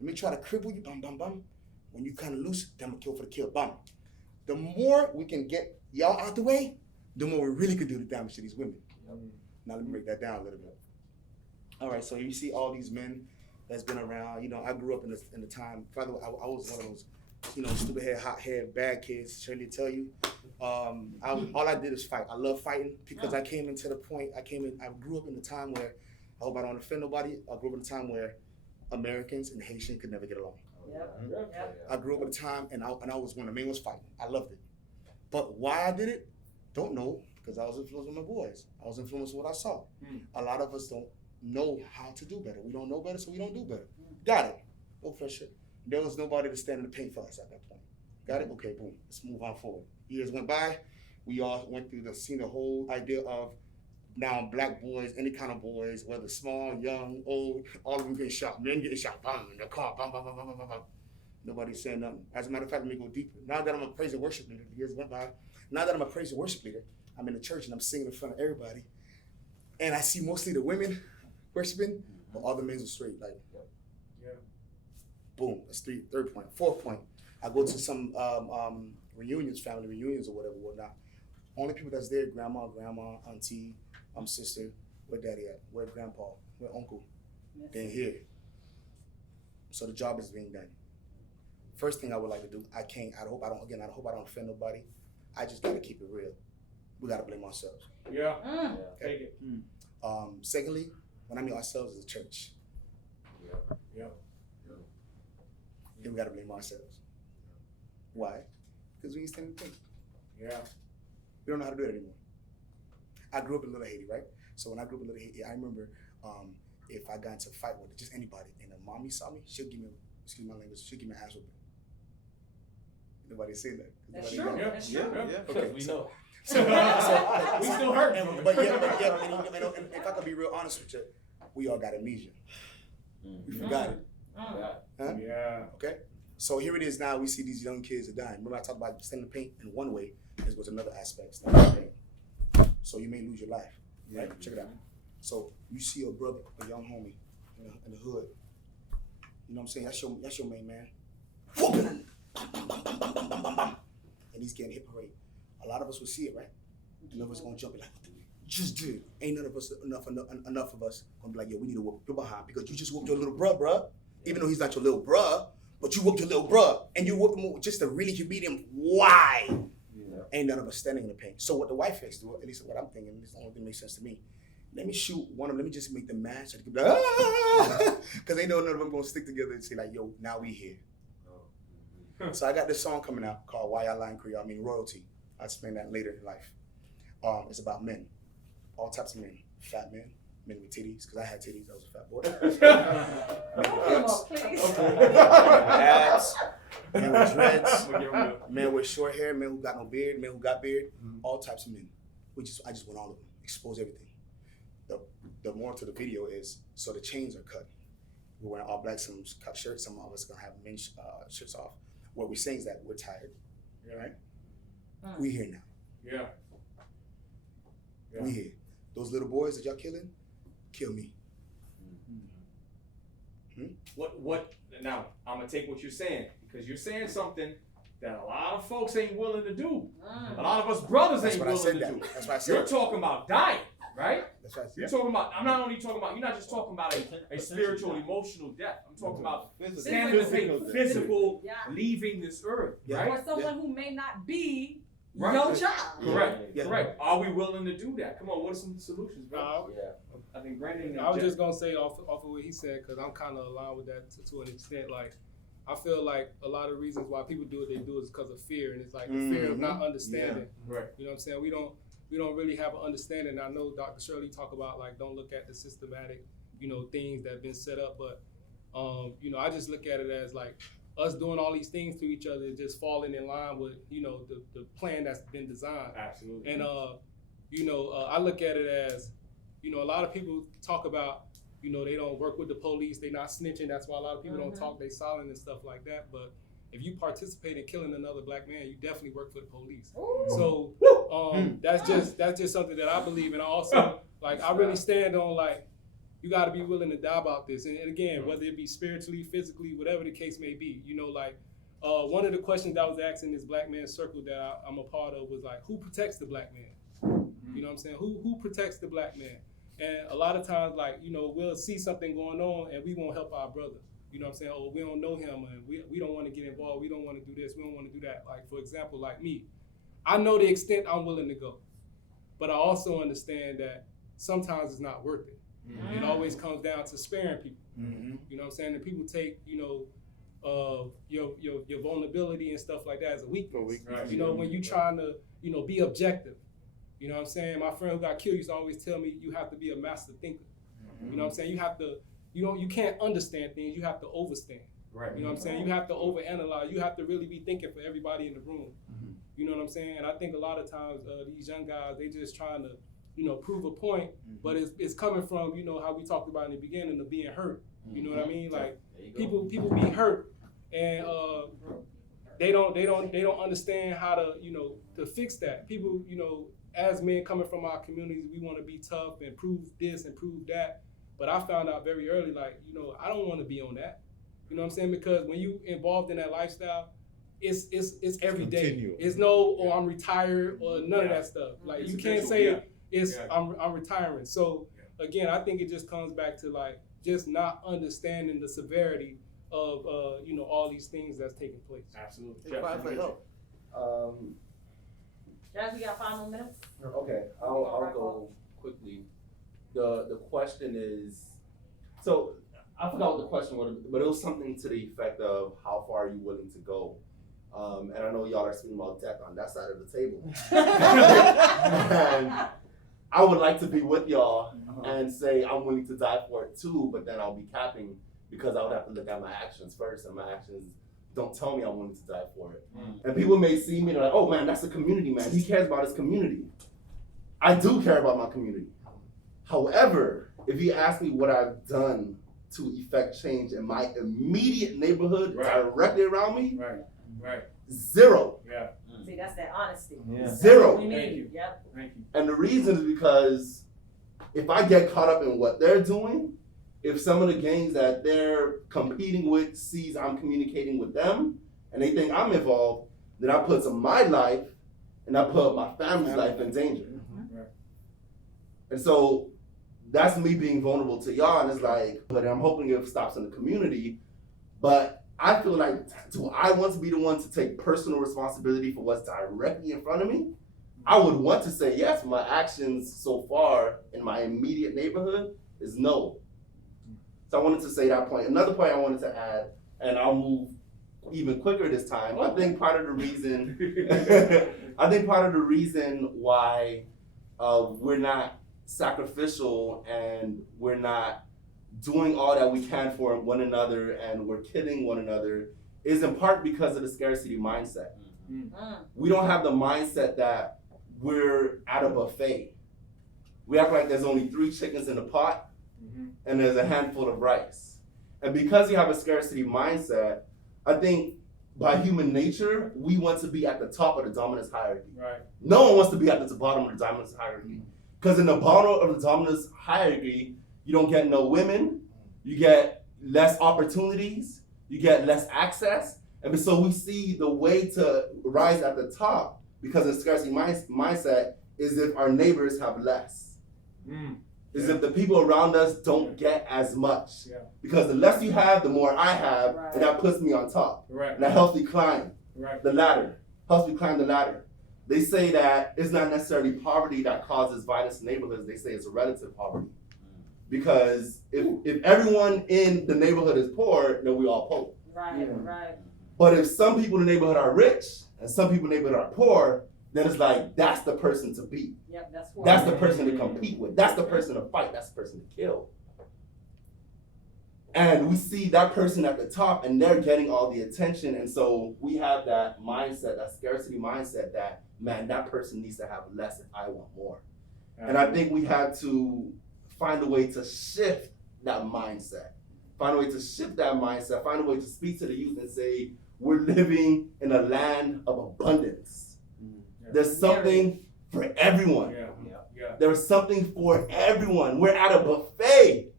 Let me try to cripple you, bum, bum, bum. When you kind of loose, then I'm gonna kill for the kill, bum. The more we can get y'all out the way, the more we really could do the damage to these women. Now let me break that down a little bit. All right, so you see all these men that's been around. You know, I grew up in the time. By the way, I was one of those, you know, stupid head, hot head, bad kids. Shirley tell you, all I did is fight. I love fighting because I came into the point. I grew up in the time where I hope I don't offend nobody. I grew up in a time where Americans and Haitians could never get along. I grew up at a time, and I was when the men was fighting. I loved it, but why I did it, don't know, because I was influenced with my boys. I was influenced with what I saw. A lot of us don't know how to do better. We don't know better, so we don't do better. Got it. No pressure. There was nobody to stand in the paint for us at that point. Got it? Okay, boom. Let's move on forward. Years went by. We all went through seen the whole idea of now black boys, any kind of boys, whether small, young, old, all of them getting shot. Men getting shot, bam, in the car, bam, bam, bam, bam, bam, bam. Nobody's saying nothing. As a matter of fact, let me go deeper. Now that I'm a praise and worship leader, years went by. Now that I'm a praise and worship leader, I'm in the church and I'm singing in front of everybody. And I see mostly the women worshiping, but all the men are straight. Like, boom, that's third point. Fourth point, I go to some reunions, family reunions or whatnot. Only people that's there, grandma, auntie, sister, where daddy at, where grandpa, where uncle, they ain't here. So the job is being done. First thing I would like to do, I hope I don't offend nobody. I just gotta keep it real. We gotta blame ourselves. Yeah. Take it. Secondly, when I mean ourselves as a church. Then we gotta blame ourselves. Why? Because we ain't standing the thing. We don't know how to do it anymore. I grew up in Little Haiti, right? So when I grew up in Little Haiti, I remember if I got into a fight with just anybody and a mommy saw me, she'll give me, excuse my language, she'll give me an ass whooping. Nobody say that. That's true. That's true. Okay, we know. So We still hurt. but if I could be real honest with you, we all got amnesia. We forgot it. Huh? Yeah. Okay? So here it is now, we see these young kids are dying. Remember I talked about standing in the paint in one way, this was another aspect, standing in the paint. So you may lose your life, right? Check it out. So you see a brother, a young homie in the hood. You know what I'm saying? That's your main man. Whooping him. And he's getting hit parade. A lot of us will see it, right? None of us gonna jump in like, what did we just do? Ain't none of us enough of us gonna be like, yo, we need to whoop your behind because you just whooped your little bruh, even though he's not your little bruh, but you whooped your little bruh, and you whooped him just to really humiliate him. Why? Ain't none of us standing in the paint. So what the white face do, at least what I'm thinking, this only thing makes sense to me. Let me shoot one of them. Let me just make them mad, so they can be like, because they know none of them gonna stick together and say like, yo, now we here. So I got this song coming out called Why I Lie in Creole, I mean Royalty. I'll explain that later in life. It's about men, all types of men, fat men, men with titties, because I had titties, I was a fat boy. Men with guts, abs, men with dreads, men with short hair, men who got no beard, men who got beard, all types of men. I just want all of them, expose everything. The moral to the video is, so the chains are cut. We're wearing all black, some cut shirts, some of us are gonna have men's shirts off. What we're saying is that we're tired, right? We here now. We here. Those little boys that y'all killing, kill me. What now I'm gonna take what you're saying, because you're saying something that a lot of folks ain't willing to do. Mm. A lot of us brothers That's ain't what I willing said to that. do. That's what I You're said. talking about diet, right? That's what I You're said. talking about, I'm not only talking about, you're not just talking about a spiritual, emotional death. I'm talking about Physical. standing Physical death. physical, Yeah. leaving this earth, Yeah. right? Or someone who may not be Right. your child. Correct, Yeah. correct. Are we willing to do that? Come on, what are some solutions, bro? Yeah. I think Brandon and I was Jeff- just gonna say off of what he said, because I'm kind of aligned with that to an extent. Like, I feel like a lot of reasons why people do what they do is because of fear, and it's like the fear of not understanding. Right. You know what I'm saying? We don't really have an understanding. I know Dr. Shirley talk about like don't look at the systematic, things that have been set up, but I just look at it as like us doing all these things to each other, just falling in line with the plan that's been designed. Absolutely. And I look at it as, a lot of people talk about, they don't work with the police, they not snitching. That's why a lot of people don't talk, they silent and stuff like that. But if you participate in killing another black man, you definitely work for the police. Ooh. So that's just something that I believe in. I also I really stand on you got to be willing to die about this. And again, whether it be spiritually, physically, whatever the case may be, one of the questions that was asked in this Black Man Circle that I'm a part of was who protects the black man? You know what I'm saying? Who protects the black man? And a lot of times, we'll see something going on and we won't help our brother. You know what I'm saying? Or we don't know him and we don't want to get involved. We don't want to do this. We don't want to do that. Like, for example, like me, I know the extent I'm willing to go, but I also understand that sometimes it's not worth it. It always comes down to sparing people. You know what I'm saying? And people take, your vulnerability and stuff like that as a weakness. Right. When you trying to, be objective. You know what I'm saying? My friend who got killed used to always tell me you have to be a master thinker. You know what I'm saying? You have to, you can't understand things, you have to overstand. Right. You know what I'm saying? You have to overanalyze. You have to really be thinking for everybody in the room. You know what I'm saying? And I think a lot of times these young guys, they just trying to, prove a point, but it's coming from, how we talked about in the beginning of being hurt. You know what I mean? Like people be hurt and they don't understand how to, to fix that. People, as men coming from our communities, we want to be tough and prove this and prove that. But I found out very early, I don't want to be on that. You know what I'm saying? Because when you involved in that lifestyle, it's every day. Continual. It's no, I'm retired or none of that stuff. Like It's you can't eventual, say I'm retiring. So again, I think it just comes back to just not understanding the severity of all these things that's taking place. Absolutely. Everybody for help. Guys, we got 5 more minutes. Okay, I'll go quickly. The question is, so I forgot what the question was, but it was something to the effect of how far are you willing to go? And I know y'all are speaking about death on that side of the table. And I would like to be with y'all and say I'm willing to die for it too, but then I'll be capping because I would have to look at my actions first, and my actions don't tell me I'm willing to die for it. And people may see me and they're like, oh man, that's a community man. He cares about his community. I do care about my community. However, if you ask me what I've done to effect change in my immediate neighborhood directly around me, Right. zero. Yeah. See, that's that honesty. Yeah. Zero. We Thank need. you. Yep. Thank you. And the reason is because if I get caught up in what they're doing, if some of the gangs that they're competing with sees I'm communicating with them and they think I'm involved, then I put my life and I put my family's life in danger. Right. And so that's me being vulnerable to y'all, and it's like, but I'm hoping it stops in the community. But I feel like, do I want to be the one to take personal responsibility for what's directly in front of me? I would want to say yes. My actions so far in my immediate neighborhood is no. So I wanted to say that point. Another point I wanted to add, and I'll move even quicker this time. I think part of the reason, why we're not sacrificial and we're not doing all that we can for one another and we're killing one another is in part because of the scarcity mindset. We don't have the mindset that we're at a buffet. We act like there's only 3 chickens in the pot and there's a handful of rice. And because you have a scarcity mindset, I think by human nature, we want to be at the top of the dominance hierarchy. Right. No one wants to be at the bottom of the dominance hierarchy. Because in the bottom of the dominance hierarchy, you don't get no women, you get less opportunities, you get less access, And so we see the way to rise at the top because of scarcity mindset is if our neighbors have less. Is if the people around us don't get as much. Yeah. Because the less you have, the more I have, Right. and that puts me on top. Right. And that helps me climb Right. the ladder. Helps me climb the ladder. They say that it's not necessarily poverty that causes violence in neighborhoods. They say it's a relative poverty. Because if everyone in the neighborhood is poor, then we all poor. Right, right. But if some people in the neighborhood are rich and some people in the neighborhood are poor, then it's like that's the person to beat. Yep, that's what. That's the person to compete with. That's the person to fight. That's the person to kill. And we see that person at the top and they're getting all the attention. And so we have that mindset, that scarcity mindset that, man, that person needs to have less if I want more. And I think we have to find a way to shift that mindset. Find a way to shift that mindset. Find a way to speak to the youth and say, we're living in a land of abundance. There's something for everyone. Yeah. There's something for everyone. We're at a buffet.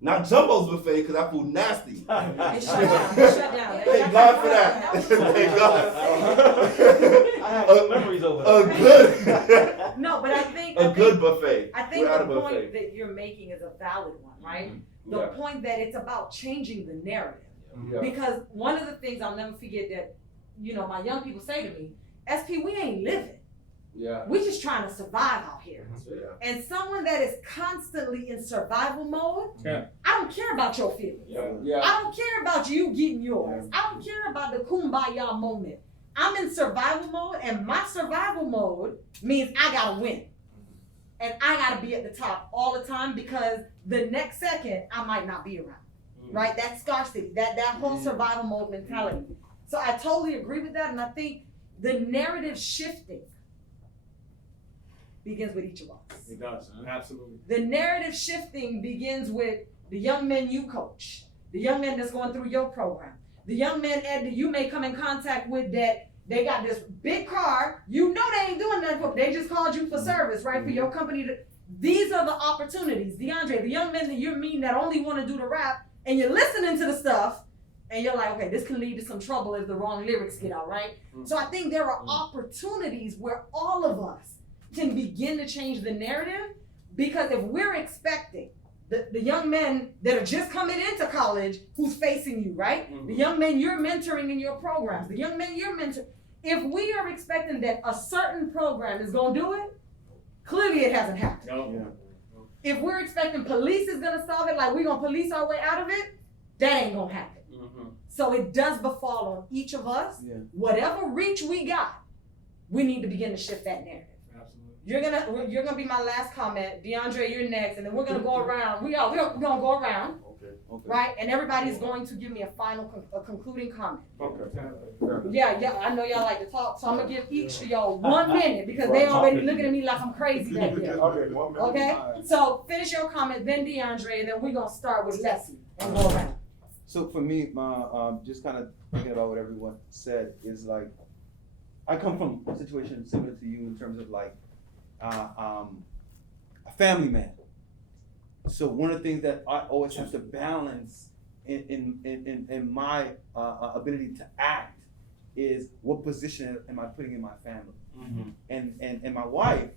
Not Jumbo's buffet because that food nasty. It shut down. It shut down. Thank God for that. Thank God. I have some memories over A there. good, No, but I think a good buffet. I think We're at the a point buffet. that you're making is a valid one, right? The Yeah. point that it's about changing the narrative. Yeah. Because one of the things I'll never forget that, my young people say to me, SP, we ain't living. Yeah. We just trying to survive out here. Yeah. And someone that is constantly in survival mode, Yeah. I don't care about your feelings. Yeah. I don't care about you getting yours. I don't care about the kumbaya moment. I'm in survival mode, and my survival mode means I gotta win. And I gotta be at the top all the time because the next second I might not be around. Right? That scarcity, that whole survival mode mentality. So I totally agree with that, and I think the narrative shifting begins with each of us. It does. Absolutely. The narrative shifting begins with the young men you coach, the young men that's going through your program, the young men, Ed, that you may come in contact with that they got this big car, they ain't doing nothing for, they just called you for service, right? For your company to, these are the opportunities. DeAndre, the young men that you're meeting that only want to do the rap, and you're listening to the stuff, and you're like, okay, this can lead to some trouble if the wrong lyrics get out, right? So I think there are opportunities where all of us can begin to change the narrative, because if we're expecting the young men that are just coming into college who's facing you, right? The young men you're mentoring in your programs, the young men you're mentoring, if we are expecting that a certain program is gonna do it, clearly it hasn't happened. No. If we're expecting police is gonna solve it, like we're gonna police our way out of it, that ain't gonna happen. So it does befall on each of us. Yeah. Whatever reach we got, we need to begin to shift that narrative. Absolutely. You're gonna be my last comment. DeAndre, you're next, and then we're gonna go around. We're gonna go around, Okay. right? And everybody's going to give me a final, a concluding comment. Okay. Yeah, I know y'all like to talk, so I'm gonna give each of y'all 1 minute because they already looking at me like I'm crazy back there. Okay, 1 minute. Okay? So finish your comment, then DeAndre, and then we're gonna start with Leslie and go around. So for me, my just kind of thinking about what everyone said is like, I come from a situation similar to you in terms of like a family man. So one of the things that I always have to balance in my ability to act is what position am I putting in my family, and my wife.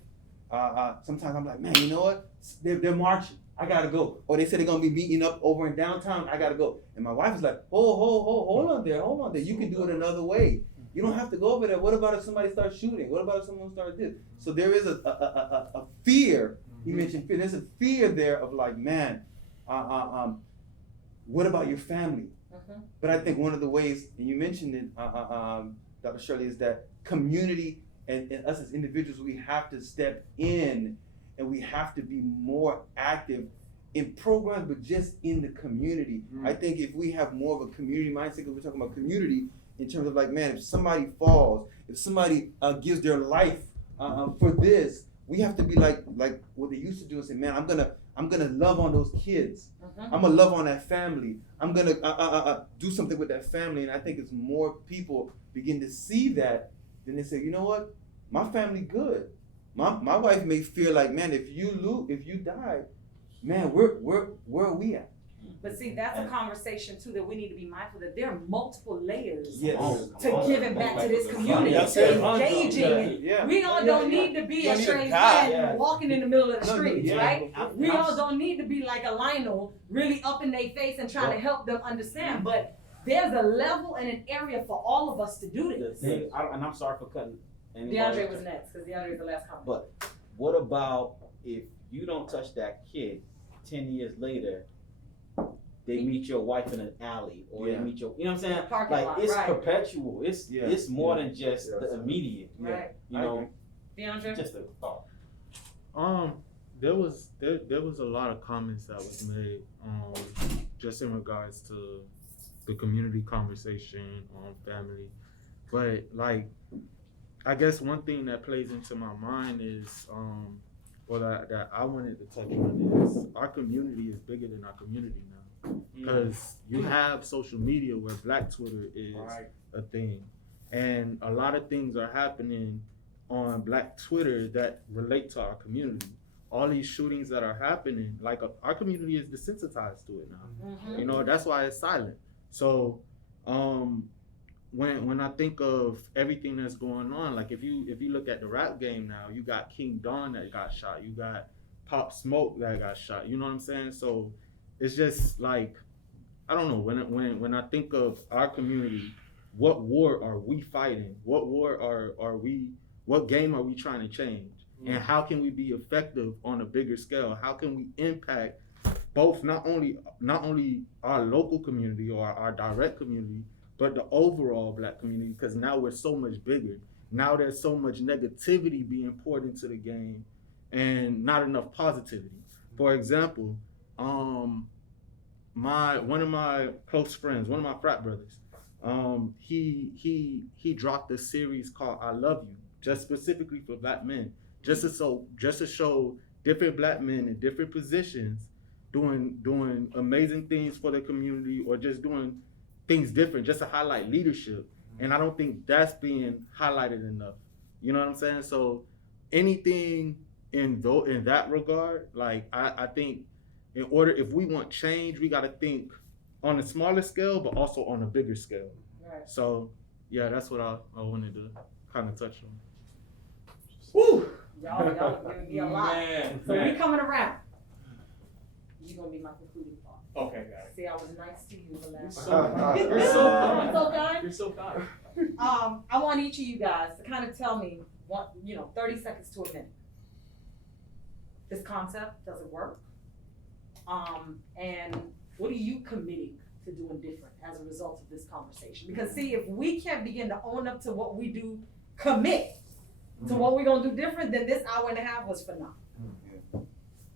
Sometimes I'm like, man, you know what? They're marching. I gotta go. Or they said they're gonna be meeting up over in downtown. I gotta go. And my wife is like, hold on there. You can do it another way. You don't have to go over there. What about if somebody starts shooting? What about if someone starts this? So there is a fear. You mentioned fear. There's a fear there of like, man, what about your family? But I think one of the ways, and you mentioned it, Dr. Shirley, is that community and us as individuals, we have to step in and we have to be more active in programs, but just in the community. I think if we have more of a community mindset, because we're talking about community in terms of like, man, if somebody falls, if somebody gives their life for this, we have to be like what they used to do and say, man, I'm gonna love on those kids. I'm gonna love on that family. I'm gonna do something with that family. And I think as more people begin to see that, then they say, you know what, my family good. My wife may feel like, man, if you die, man, where are we at? But see, that's a conversation too, that we need to be mindful that there are multiple layers Yes. to giving back to this community, That's to it. engaging. Yeah. We all don't need to be You a don't need to Shirley die. Plan walking in the middle of the streets, yeah. right? I'm- We I'm- all don't need to be like a Lionel, really up in their face and trying to help them understand, but there's a level and an area for all of us to do The this. thing, and I'm sorry for cutting. anybody DeAndre off. was next, because DeAndre is the last comment. But what about if you don't touch that kid, 10 years later, they meet your wife in an alley, or Yeah. they meet your, you know what I'm saying? Parking Like, lot, it's right. perpetual. It's Yeah. it's more Yeah. than just the immediate. Right. You know, DeAndre? just a thought. There was a lot of comments that was made, just in regards to the community conversation on family, but like, I guess one thing that plays into my mind is, that I wanted to touch on is our community is bigger than our community now, because you have social media where Black Twitter is a thing, and a lot of things are happening on Black Twitter that relate to our community. All these shootings that are happening, like our community is desensitized to it now. Mhm. You know, that's why it's silent. So, when I think of everything that's going on, like if you look at the rap game now, you got King Don that got shot, you got Pop Smoke that got shot. You know what I'm saying? So it's just like, I don't know. When I think of our community, what war are we fighting? What war are we? What game are we trying to change? And how can we be effective on a bigger scale? How can we impact both not only our local community or our direct community, but the overall Black community? Because now we're so much bigger. Now there's so much negativity being poured into the game, and not enough positivity. For example, one of my close friends, one of my frat brothers, he dropped a series called "I Love You," just specifically for Black men, just to show different Black men in different positions doing amazing things for the community, or just doing things different, just to highlight leadership. And I don't think that's being highlighted enough. You know what I'm saying? So anything in that regard, like I think if we want change, we got to think on a smaller scale, but also on a bigger scale. Right. So yeah, that's what I wanted to kind of touch on. Woo! Y'all giving me a lot. Man, So man. we coming around. You gonna be my concluding thought. Okay, got it. See, I was nice to you the last so time. You're so I'm so kind. You're so kind. I want each of you guys to kind of tell me 30 seconds to a minute. This concept, does it work? And what are you committing to doing different as a result of this conversation? Because see, if we can't begin to own up to what we do, commit to what we're gonna do different, then this hour and a half was phenomenal.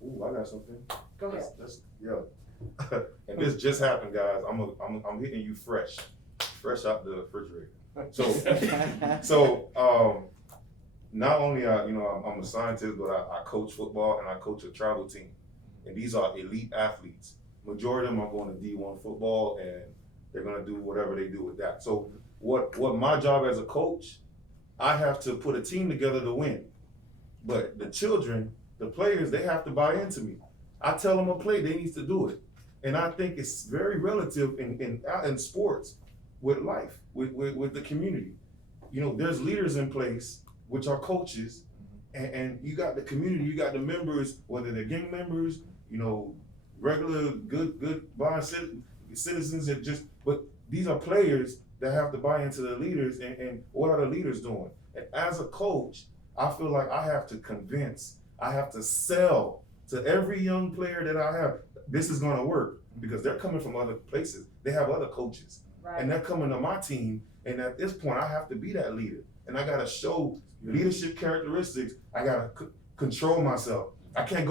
Ooh, I got something. Go ahead. Yeah. And this just happened, guys. I'm hitting you fresh out the refrigerator. So not only I'm a scientist, but I coach football and I coach a travel team, and these are elite athletes. Majority of them are going to D1 football, and they're going to do whatever they do with that. So what my job as a coach, I have to put a team together to win. But the children, the players, they have to buy into me. I tell them to play, they need to do it. And I think it's very relative in sports, with life, with the community. You know, there's leaders in place, which are coaches, and you got the community, you got the members, whether they're gang members, regular good bond citizens, but these are players that have to buy into the leaders, and what are the leaders doing? And as a coach, I feel like I have to convince, I have to sell to every young player that I have, this is gonna work, because they're coming from other places. They have other coaches, Right. and they're coming to my team, and at this point, I have to be that leader. And I gotta show leadership characteristics. I gotta control myself. I can't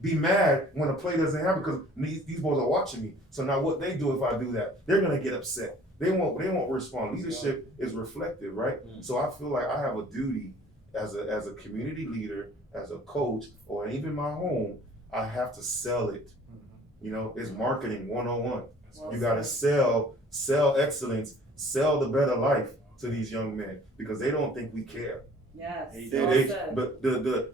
be mad when a play doesn't happen, because these boys are watching me. So now what they do if I do that, they're gonna get upset. They won't respond. Leadership is reflective, right? So I feel like I have a duty as a community leader, as a coach, or even my home, I have to sell it. It's marketing 101. You gotta sell excellence, sell the better life to these young men, because they don't think we care. Yes. But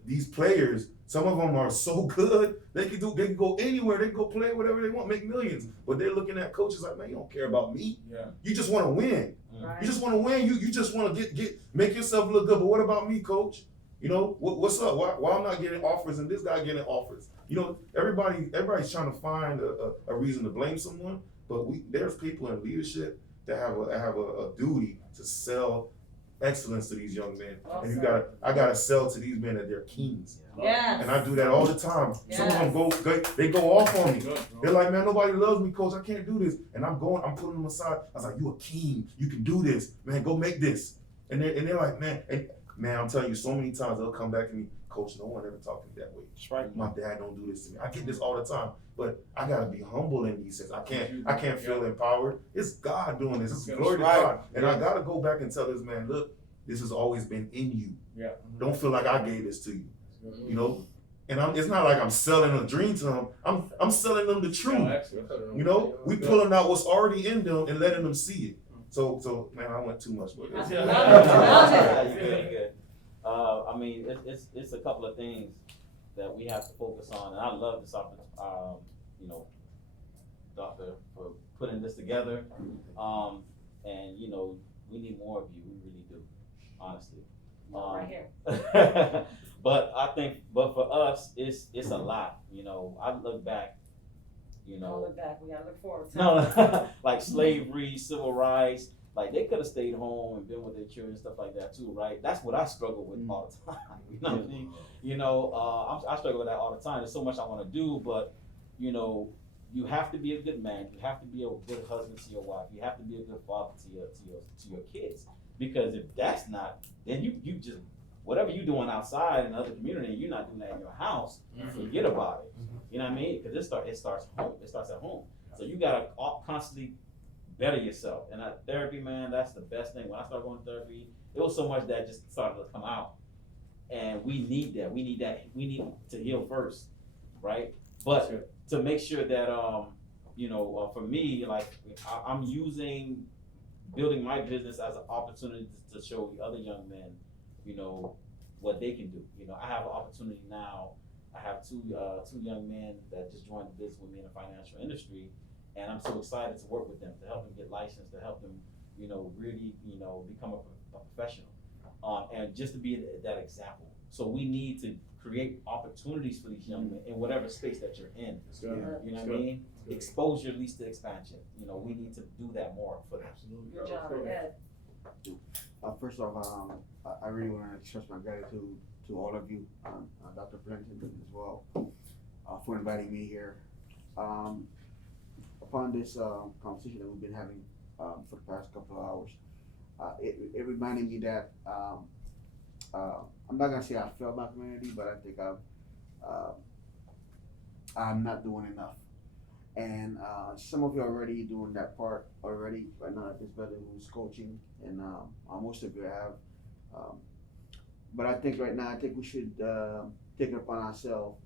these players, some of them are so good, they can go anywhere, they can go play whatever they want, make millions. But they're looking at coaches like, man, you don't care about me. Yeah. You just want to win. Right. You just want to win. You just want to make yourself look good. But what about me, coach? You know, what's up? Why I'm not getting offers and this guy getting offers? You know, everybody's trying to find a reason to blame someone. But there's people in leadership that have a duty to sell excellence to these young men. Well And said. I gotta sell to these men that they're kings. Yes. And I do that all the time. Some Yes. of them they go off on me. They're like, man, nobody loves me, coach. I can't do this. And I'm putting them aside. I was like, you a king. You can do this, man. Go make this. And they're like, man, I'm telling you, so many times they'll come back to me, coach. No one ever talked to me that way. That's right. My dad don't do this to me. I get this all the time, but I gotta be humble in these sense. I can't feel empowered. It's God doing this. It's glory to Right. God. And I gotta go back and tell this man, look, this has always been in you. Yeah. Don't feel like I gave this to you. You know, and it's not like I'm selling a dream to them. I'm selling them the truth. You know, we pulling out what's already in them and letting them see it. So man, I went too much with this. You good. I mean, it's a couple of things that we have to focus on, and I love this you know, Doctor, for putting this together. And you know, we need more of you. We really do, honestly. Right here. But for us, it's a lot. You know, I look back. You Don't know, look back. We gotta look forward. no, like slavery, civil rights. Like they could have stayed home and been with their children and stuff like that too, right? That's what I struggle with all the time. You know what I mean? You know, I struggle with that all the time. There's so much I want to do, but you know, you have to be a good man. You have to be a good husband to your wife. You have to be a good father to your kids. Because if that's not, then you just whatever you're doing outside in another community, and you're not doing that in your house. Forget about it. You know what I mean? Because it starts home. It starts at home. So you gotta constantly better yourself. And therapy, man, that's the best thing. When I started going to therapy, it was so much that just started to come out. And we need that. We need to heal first, right? But to make sure that you know, for me, like I'm using building my business as an opportunity to show the other young men, you know, what they can do. You know, I have an opportunity now. I have two young men that just joined the business with me in the financial industry, and I'm so excited to work with them, to help them get licensed, to help them, you know, really, you know, become a professional, and just to be that example. So we need to create opportunities for these young men in whatever space that you're in. You know what I mean? Exposure leads to expansion. You know, we need to do that more for them. Good job, Ed. First off, I really want to express my gratitude to all of you, Dr. Plenton as well, for inviting me here. Upon this conversation that we've been having for the past couple of hours, it reminded me that I'm not gonna say I failed my community, but I think I'm not doing enough. And some of you are already doing that part already. Right now, this brother who's coaching, and most of you have. But I think right now, we should take it upon ourselves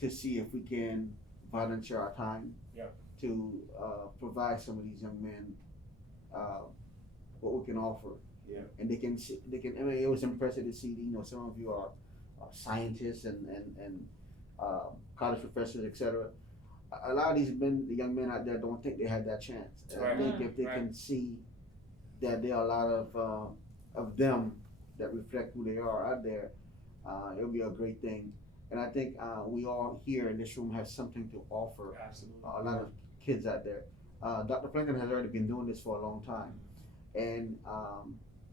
to see if we can volunteer our time to provide some of these young men what we can offer. Yeah. And they can. I mean, it was impressive to see. You know, some of you are scientists and college professors, etc. A lot of these men, the young men out there, don't think they have that chance. I think if they can see that there are a lot of them that reflect who they are out there, it'll be a great thing. And I think we all here in this room have something to offer. Absolutely. A lot of kids out there. Dr. Franklin has already been doing this for a long time, and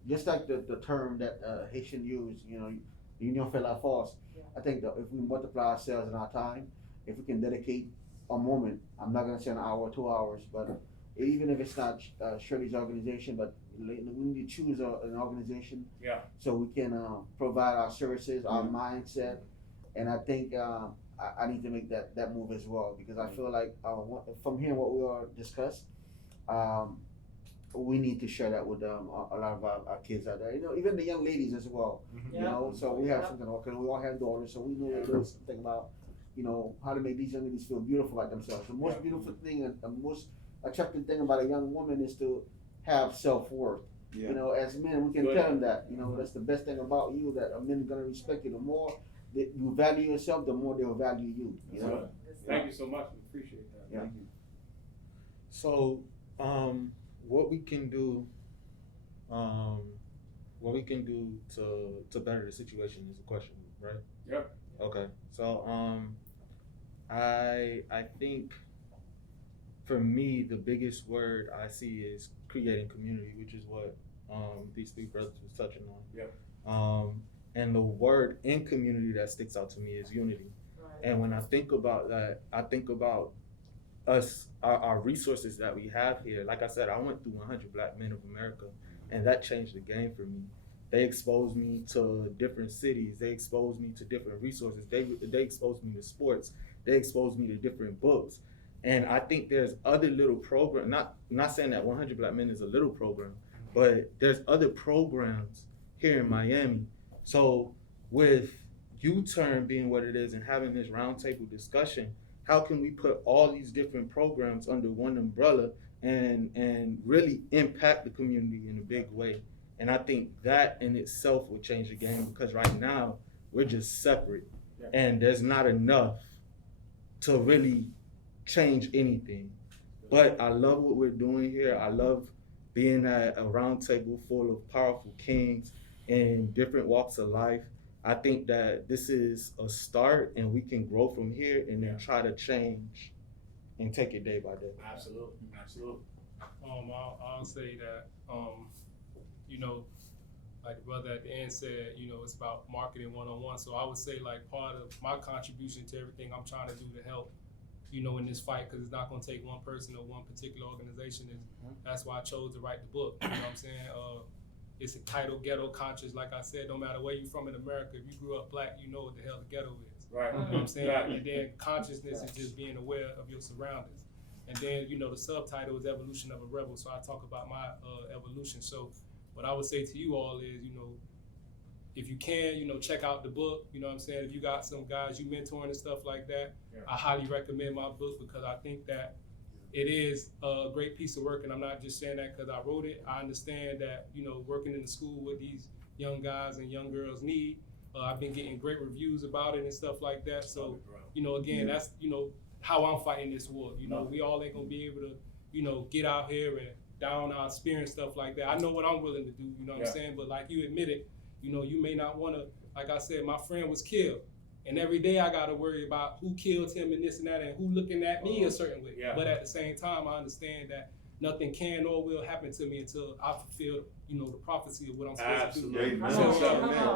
just like the term that Haitian used, you know, union fait la force. I think that if we multiply ourselves in our time, if we can dedicate a moment, I'm not gonna say an hour or 2 hours, but even if it's not Shirley's organization, but we need to choose an organization so we can provide our services, our mindset, and I think I need to make that move as well, because I feel like from hearing what we all discussed, we need to share that with a lot of our kids out there. You know, even the young ladies as well. You know, so we have something. Okay, we all have daughters, so we know there's something about, you know, how to make these young ladies feel beautiful like themselves. The most beautiful thing and the most attractive thing about a young woman is to have self-worth. Yeah. You know, as men, we can Good. tell them that. You know, that's the best thing about you, that a man is gonna respect you. The more that you value yourself, the more they'll value you. You know. Thank you so much. We appreciate that. Yeah. So, what we can do, to better the situation is a question, right? Yeah. Okay. So, I think for me the biggest word I see is creating community, which is what these three brothers was touching on. Yeah. And the word in community that sticks out to me is unity. Right. And when I think about that, I think about us, our resources that we have here. Like I said, I went through 100 Black Men of America, and that changed the game for me. They exposed me to different cities. They exposed me to different resources. They exposed me to sports. They exposed me to different books. And I think there's other little programs, not saying that 100 Black Men is a little program, but there's other programs here in Miami. So with U-Turn being what it is and having this roundtable discussion, how can we put all these different programs under one umbrella and really impact the community in a big way? And I think that in itself will change the game, because right now we're just separate and there's not enough to really change anything. But I love what we're doing here. I love being at a roundtable full of powerful kings in different walks of life. I think that this is a start and we can grow from here and then try to change and take it day by day. Absolutely. Absolutely. I'll say that, you know, like the brother at the end said, you know, it's about marketing one-on-one. So I would say, like, part of my contribution to everything I'm trying to do to help, you know, in this fight, because it's not going to take one person or one particular organization. That's why I chose to write the book. You know what I'm saying? It's entitled Ghetto Conscious. Like I said, no matter where you're from in America, if you grew up Black, you know what the hell the ghetto is. Right. You know what I'm saying? Right. And then consciousness is just being aware of your surroundings. And then, you know, the subtitle is Evolution of a Rebel. So I talk about my evolution. So what I would say to you all is, you know, if you can, you know, check out the book. You know what I'm saying? If you got some guys you mentoring and stuff like that, I highly recommend my book, because I think that it is a great piece of work. And I'm not just saying that because I wrote it. I understand that, you know, working in the school with these young guys and young girls need, I've been getting great reviews about it and stuff like that. So, you know, again, that's, you know, how I'm fighting this war. You know, we all ain't gonna be able to, you know, get out here and down our spear and stuff like that. I know what I'm willing to do, you know what I'm saying? But like you admitted, you know, you may not wanna, like I said, my friend was killed. And every day I gotta worry about who killed him and this and that and who looking at me a certain way. But at the same time, I understand that nothing can or will happen to me until I fulfill, you know, the prophecy of what I'm supposed to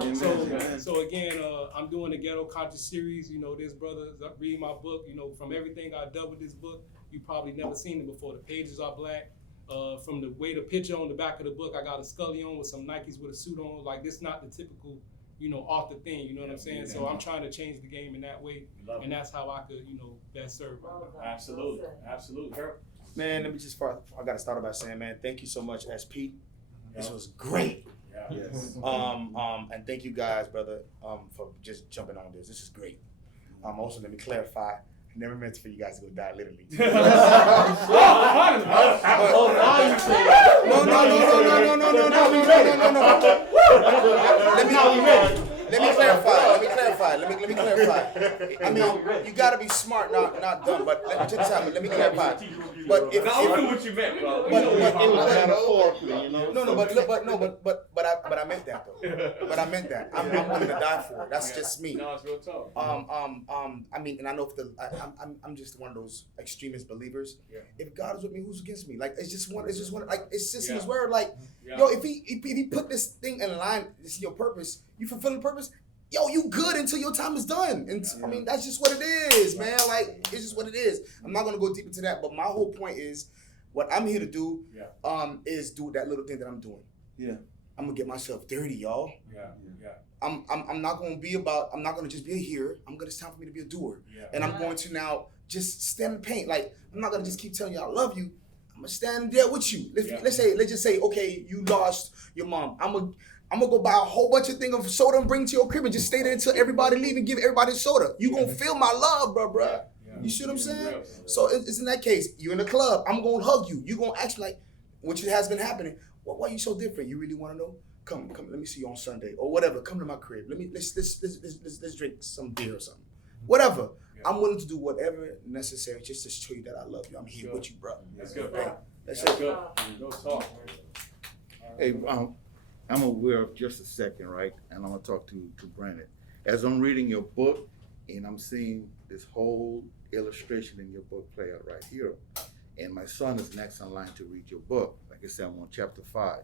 do. So again, I'm doing the Ghetto Conscious series. You know, this brother, read my book. You know, from everything I done with this book, you probably never seen it before. The pages are Black. From the way the picture on the back of the book, I got a Scully on with some Nikes with a suit on. Like, this not the typical, you know, author thing. You know what I'm saying? So I'm trying to change the game in that way, and that's how I could, you know, best serve. Absolutely. Absolutely. Harold? Man, let me just I gotta start by saying, man, thank you so much, SP. This was great. Yes. And thank you guys, brother, for just jumping on this. This is great. Also, let me clarify. I never meant for you guys to go die, literally. Let me clarify. I mean, you gotta be smart, not dumb. But let me clarify. But if I knew what you meant, bro. But I meant that though. But I meant that. I'm willing to die for it. That's just me. No, it's real tough. I mean, and I know I'm just one of those extremist believers. If God is with me, who's against me? Like, it's just one. Like, it's just in His word. Like, yo, if he put this thing in line, this is your purpose. You fulfill the purpose. Yo, you good until your time is done. And I mean, that's just what it is, man. Like, it's just what it is. I'm not gonna go deep into that, but my whole point is, what I'm here to do, is do that little thing that I'm doing. I'm gonna get myself dirty, y'all. I'm not gonna just be a hearer. It's time for me to be a doer. And I'm going to now just stand in the paint. Like, I'm not gonna just keep telling you I love you. I'm gonna stand there with you. Let's just say, okay, you lost your mom. I'm gonna go buy a whole bunch of things of soda and bring to your crib and just stay there until everybody leave and give everybody soda. You gonna feel my love, bro. You see what I'm saying? So it's in that case, you're in the club. I'm gonna hug you. You gonna act like, which has been happening. Why you so different? You really want to know? Come, let me see you on Sunday or whatever. Come to my crib. Let's drink some beer or something. Whatever. Yeah. I'm willing to do whatever necessary just to show you that I love you. I'm here with you, bro. That's good, Right. bro. That's That's it. good. Go talk. Hey, I'm aware of just a second, right? And I'm gonna talk to Brandon. As I'm reading your book and I'm seeing this whole illustration in your book play out right here. And my son is next in line to read your book. Like I said, I'm on chapter 5.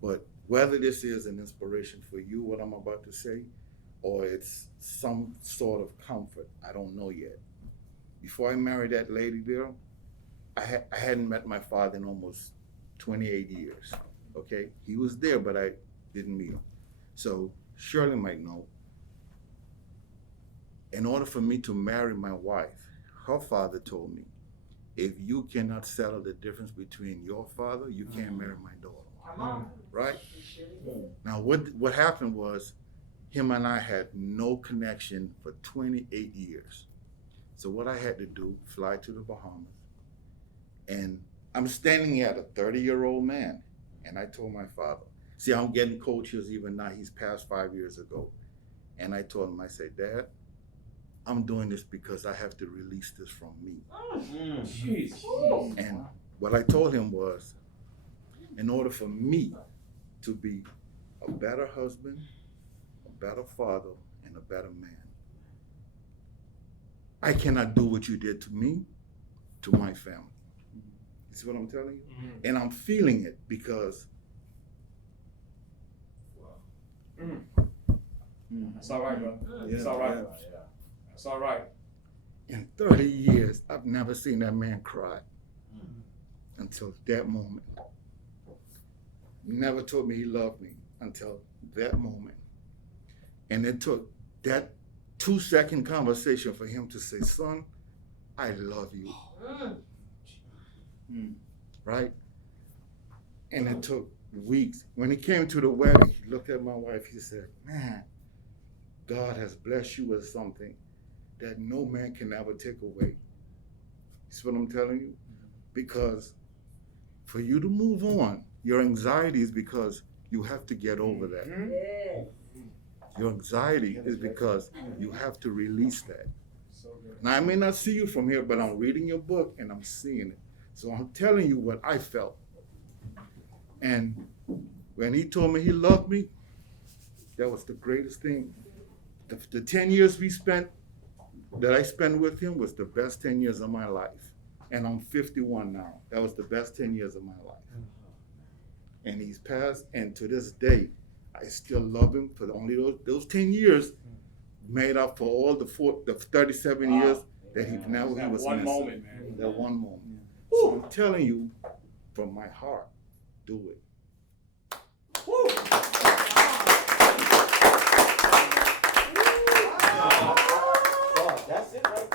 But whether this is an inspiration for you, what I'm about to say, or it's some sort of comfort, I don't know yet. Before I married that lady there, I hadn't met my father in almost 28 years, okay? He was there, but I didn't meet him. So Shirley might know, in order for me to marry my wife, her father told me, if you cannot settle the difference between your father, you can't marry my daughter, right? Now what happened was, him and I had no connection for 28 years. So what I had to do, fly to the Bahamas, and I'm standing at a 30-year-old man, and I told my father, see, I'm getting coaches even now, he's passed 5 years ago. And I told him, I said, Dad, I'm doing this because I have to release this from me. And what I told him was, in order for me to be a better husband, a better father, and a better man, I cannot do what you did to me, to my family. You see what I'm telling you? And I'm feeling it because That's all right, bro. It's all right. That's all right. in 30 years, I've never seen that man cry until that moment. He never told me he loved me until that moment. And it took that 2-second conversation for him to say, son, I love you. Right? And it took weeks. When he came to the wedding, he looked at my wife, he said, man, God has blessed you with something that no man can ever take away. See what I'm telling you? Because for you to move on, your anxiety is because you have to get over that. Your anxiety is because you have to release that. Now, I may not see you from here, but I'm reading your book and I'm seeing it. So I'm telling you what I felt. And when he told me he loved me, that was the greatest thing. The 10 years that I spent with him was the best 10 years of my life. And I'm 51 now. That was the best 10 years of my life. And he's passed, and to this day, I still love him for only those 10 years made up for all the 37 years that he was one missing. moment, man. That one moment. So I'm telling you, from my heart, do it. That's it right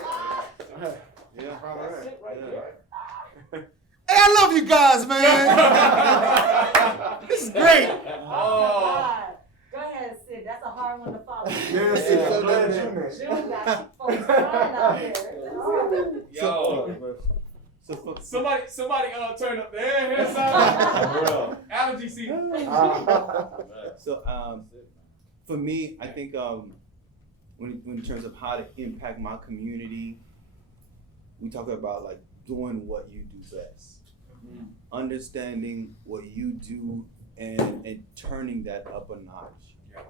there. Yeah, That's it right there. Hey, I love you guys, man. This is great. God. Go ahead, Sid. That's a hard one to follow. Yes, it's so glad you, man. June got folks crying out here. Yo. Somebody turn up the hair sound. Allergy season. So for me, I think when in terms of how to impact my community, we talk about like doing what you do best, understanding what you do and turning that up a notch. Yeah.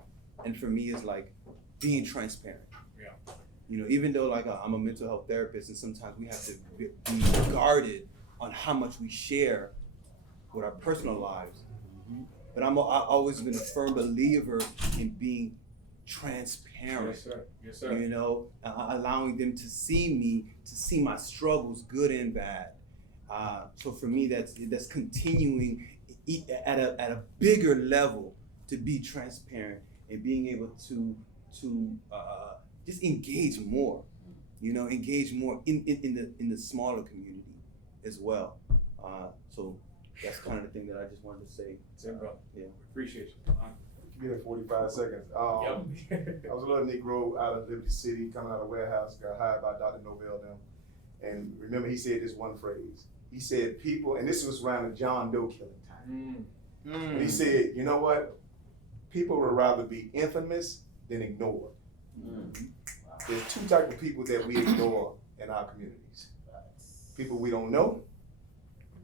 And for me, it's like being transparent. Yeah. You know, even though like I'm a mental health therapist, and sometimes we have to be guarded on how much we share with our personal lives. But I've always been a firm believer in being transparent. Yes, sir. Yes, sir. You know, allowing them to see me, to see my struggles, good and bad. So for me, that's continuing at a bigger level to be transparent and being able to just engage more. You know, engage more in the smaller community as well. So that's kind of the thing that I just wanted to say. Yeah. Appreciate you. Give it 45 seconds. I was a little Negro out of Liberty City, coming out of warehouse, got hired by Dr. Novell them. And remember, he said this one phrase. He said, people, and this was around the John Doe killing time. And he said, you know what? People would rather be infamous than ignored. There's two types of people that we ignore in our communities. People we don't know,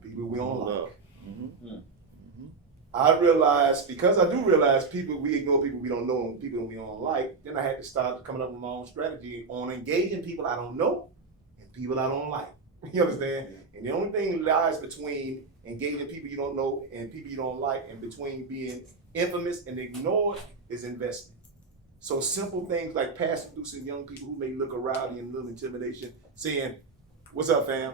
people we don't like. I realized, because I do realize we ignore people we don't know and people we don't like, then I had to start coming up with my own strategy on engaging people I don't know and people I don't like. You understand? And the only thing lies between engaging people you don't know and people you don't like, and between being infamous and ignored, is investment. So simple things like passing through some young people who may look rowdy and a little intimidation, saying, "What's up, fam?"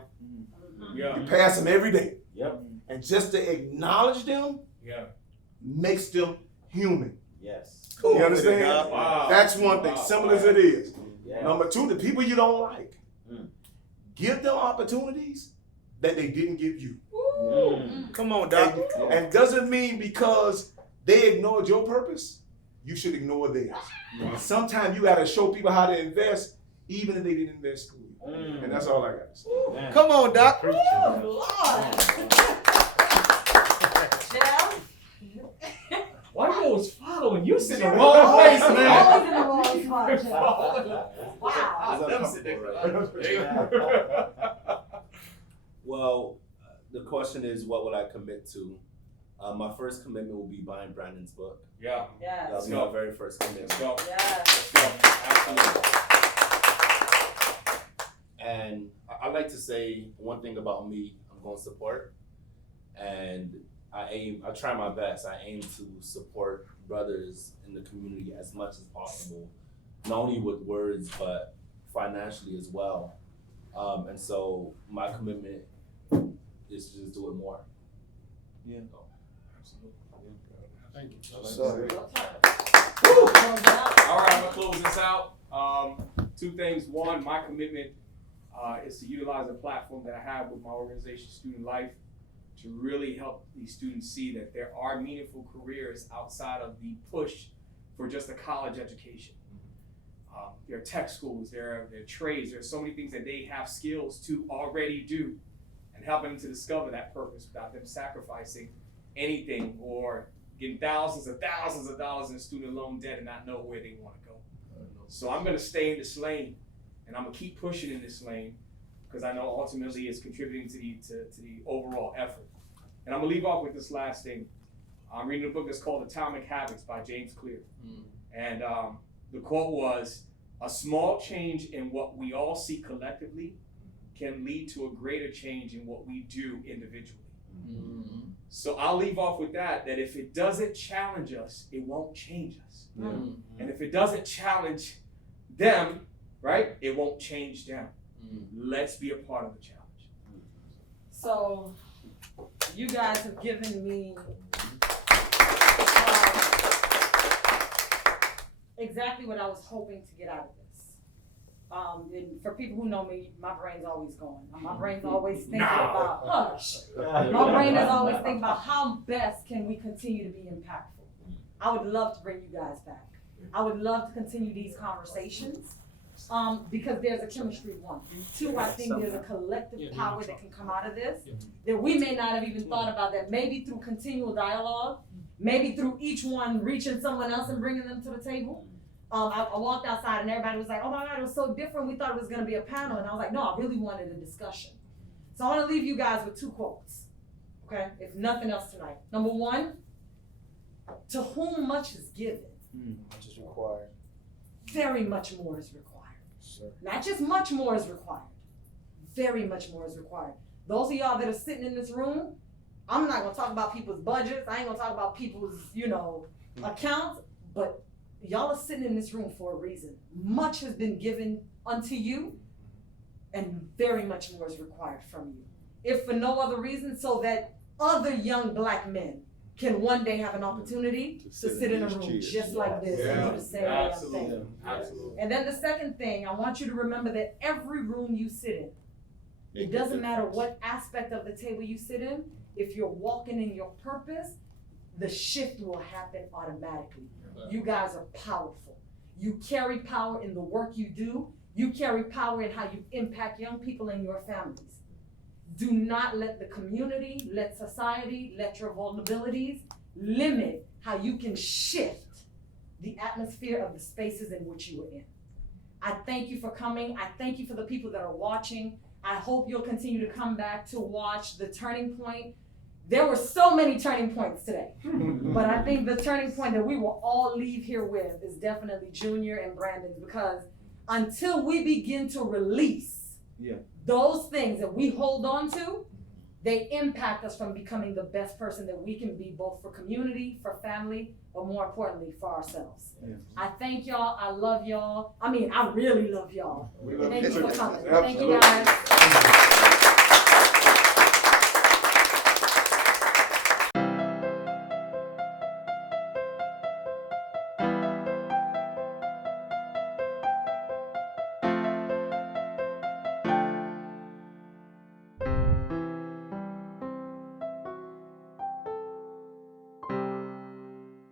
Yeah. You pass them every day. Yep. And just to acknowledge them makes them human. Yes. You understand? Wow. That's one thing, Wow. simple as it is. Yeah. Number two, the people you don't like, give them opportunities that they didn't give you. Come on, Doc. And doesn't mean because they ignored your purpose, you should ignore theirs. Sometimes you gotta show people how to invest, even if they didn't invest in you. And that's all I got to say. Man. Come on, Doc. Lord. Jeff? Why you always following? You sit in the wrong place, man. Always in the wrong spot, Jeff. Wow. I never sit there. Well, the question is, what will I commit to? My first commitment will be buying Brandon's book. Yeah. Yes. That'll be my very first commitment. Let's go. Yes. Let's go. Absolutely. And I like to say one thing about me, I'm going to support. And I try my best. I aim to support brothers in the community as much as possible, not only with words, but financially as well. And so my commitment is to just do it more. Yeah. Thank you. Sorry. All right, I'm gonna close this out. Two things. One, my commitment is to utilize a platform that I have with my organization, Student Life, to really help these students see that there are meaningful careers outside of the push for just a college education. There are tech schools, there are trades, there are so many things that they have skills to already do, and helping them to discover that purpose without them sacrificing anything or getting thousands of dollars in student loan debt and not know where they want to go. So I'm gonna stay in this lane, and I'm gonna keep pushing in this lane, because I know ultimately it's contributing to the overall effort. And I'm gonna leave off with this last thing. I'm reading a book that's called Atomic Habits by James Clear. And the quote was, "A small change in what we all see collectively can lead to a greater change in what we do individually." So I'll leave off with that if it doesn't challenge us, it won't change us. And if it doesn't challenge them, right, it won't change them. Let's be a part of the challenge. So, you guys have given me exactly what I was hoping to get out of this. And for people who know me, my brain's always going. My brain's always thinking about, my brain is always thinking about how best can we continue to be impactful. I would love to bring you guys back. I would love to continue these conversations. Because there's a chemistry, one. Two, I think there's a collective power that can come out of this that we may not have even thought about, that maybe through continual dialogue, maybe through each one reaching someone else and bringing them to the table. I walked outside and everybody was like, "Oh my God, it was so different. We thought it was gonna be a panel." And I was like, "No, I really wanted a discussion." So I wanna leave you guys with two quotes, okay? If nothing else tonight. Number one, to whom much is given, Much is required. very much more is required. Sir. Not just much more is required, very much more is required. Those of y'all that are sitting in this room, I'm not gonna talk about people's budgets, I ain't gonna talk about people's, accounts, but y'all are sitting in this room for a reason. Much has been given unto you, and very much more is required from you. If for no other reason, so that other young Black men can one day have an opportunity to sit in a room just like this and do the same damn thing. Absolutely. And then the second thing, I want you to remember that every room you sit in, it doesn't matter what aspect of the table you sit in, if you're walking in your purpose, the shift will happen automatically. You guys are powerful. You carry power in the work you do. You carry power in how you impact young people and your families. Do not let the community, let society, let your vulnerabilities limit how you can shift the atmosphere of the spaces in which you were in. I thank you for coming. I thank you for the people that are watching. I hope you'll continue to come back to watch The Turning Point. There were so many turning points today, but I think the turning point that we will all leave here with is definitely Junior and Brandon's, because until we begin to release those things that we hold on to, they impact us from becoming the best person that we can be, both for community, for family, but more importantly, for ourselves. I thank y'all. I love y'all. I mean, I really love y'all. Thank you for coming. Thank you, guys.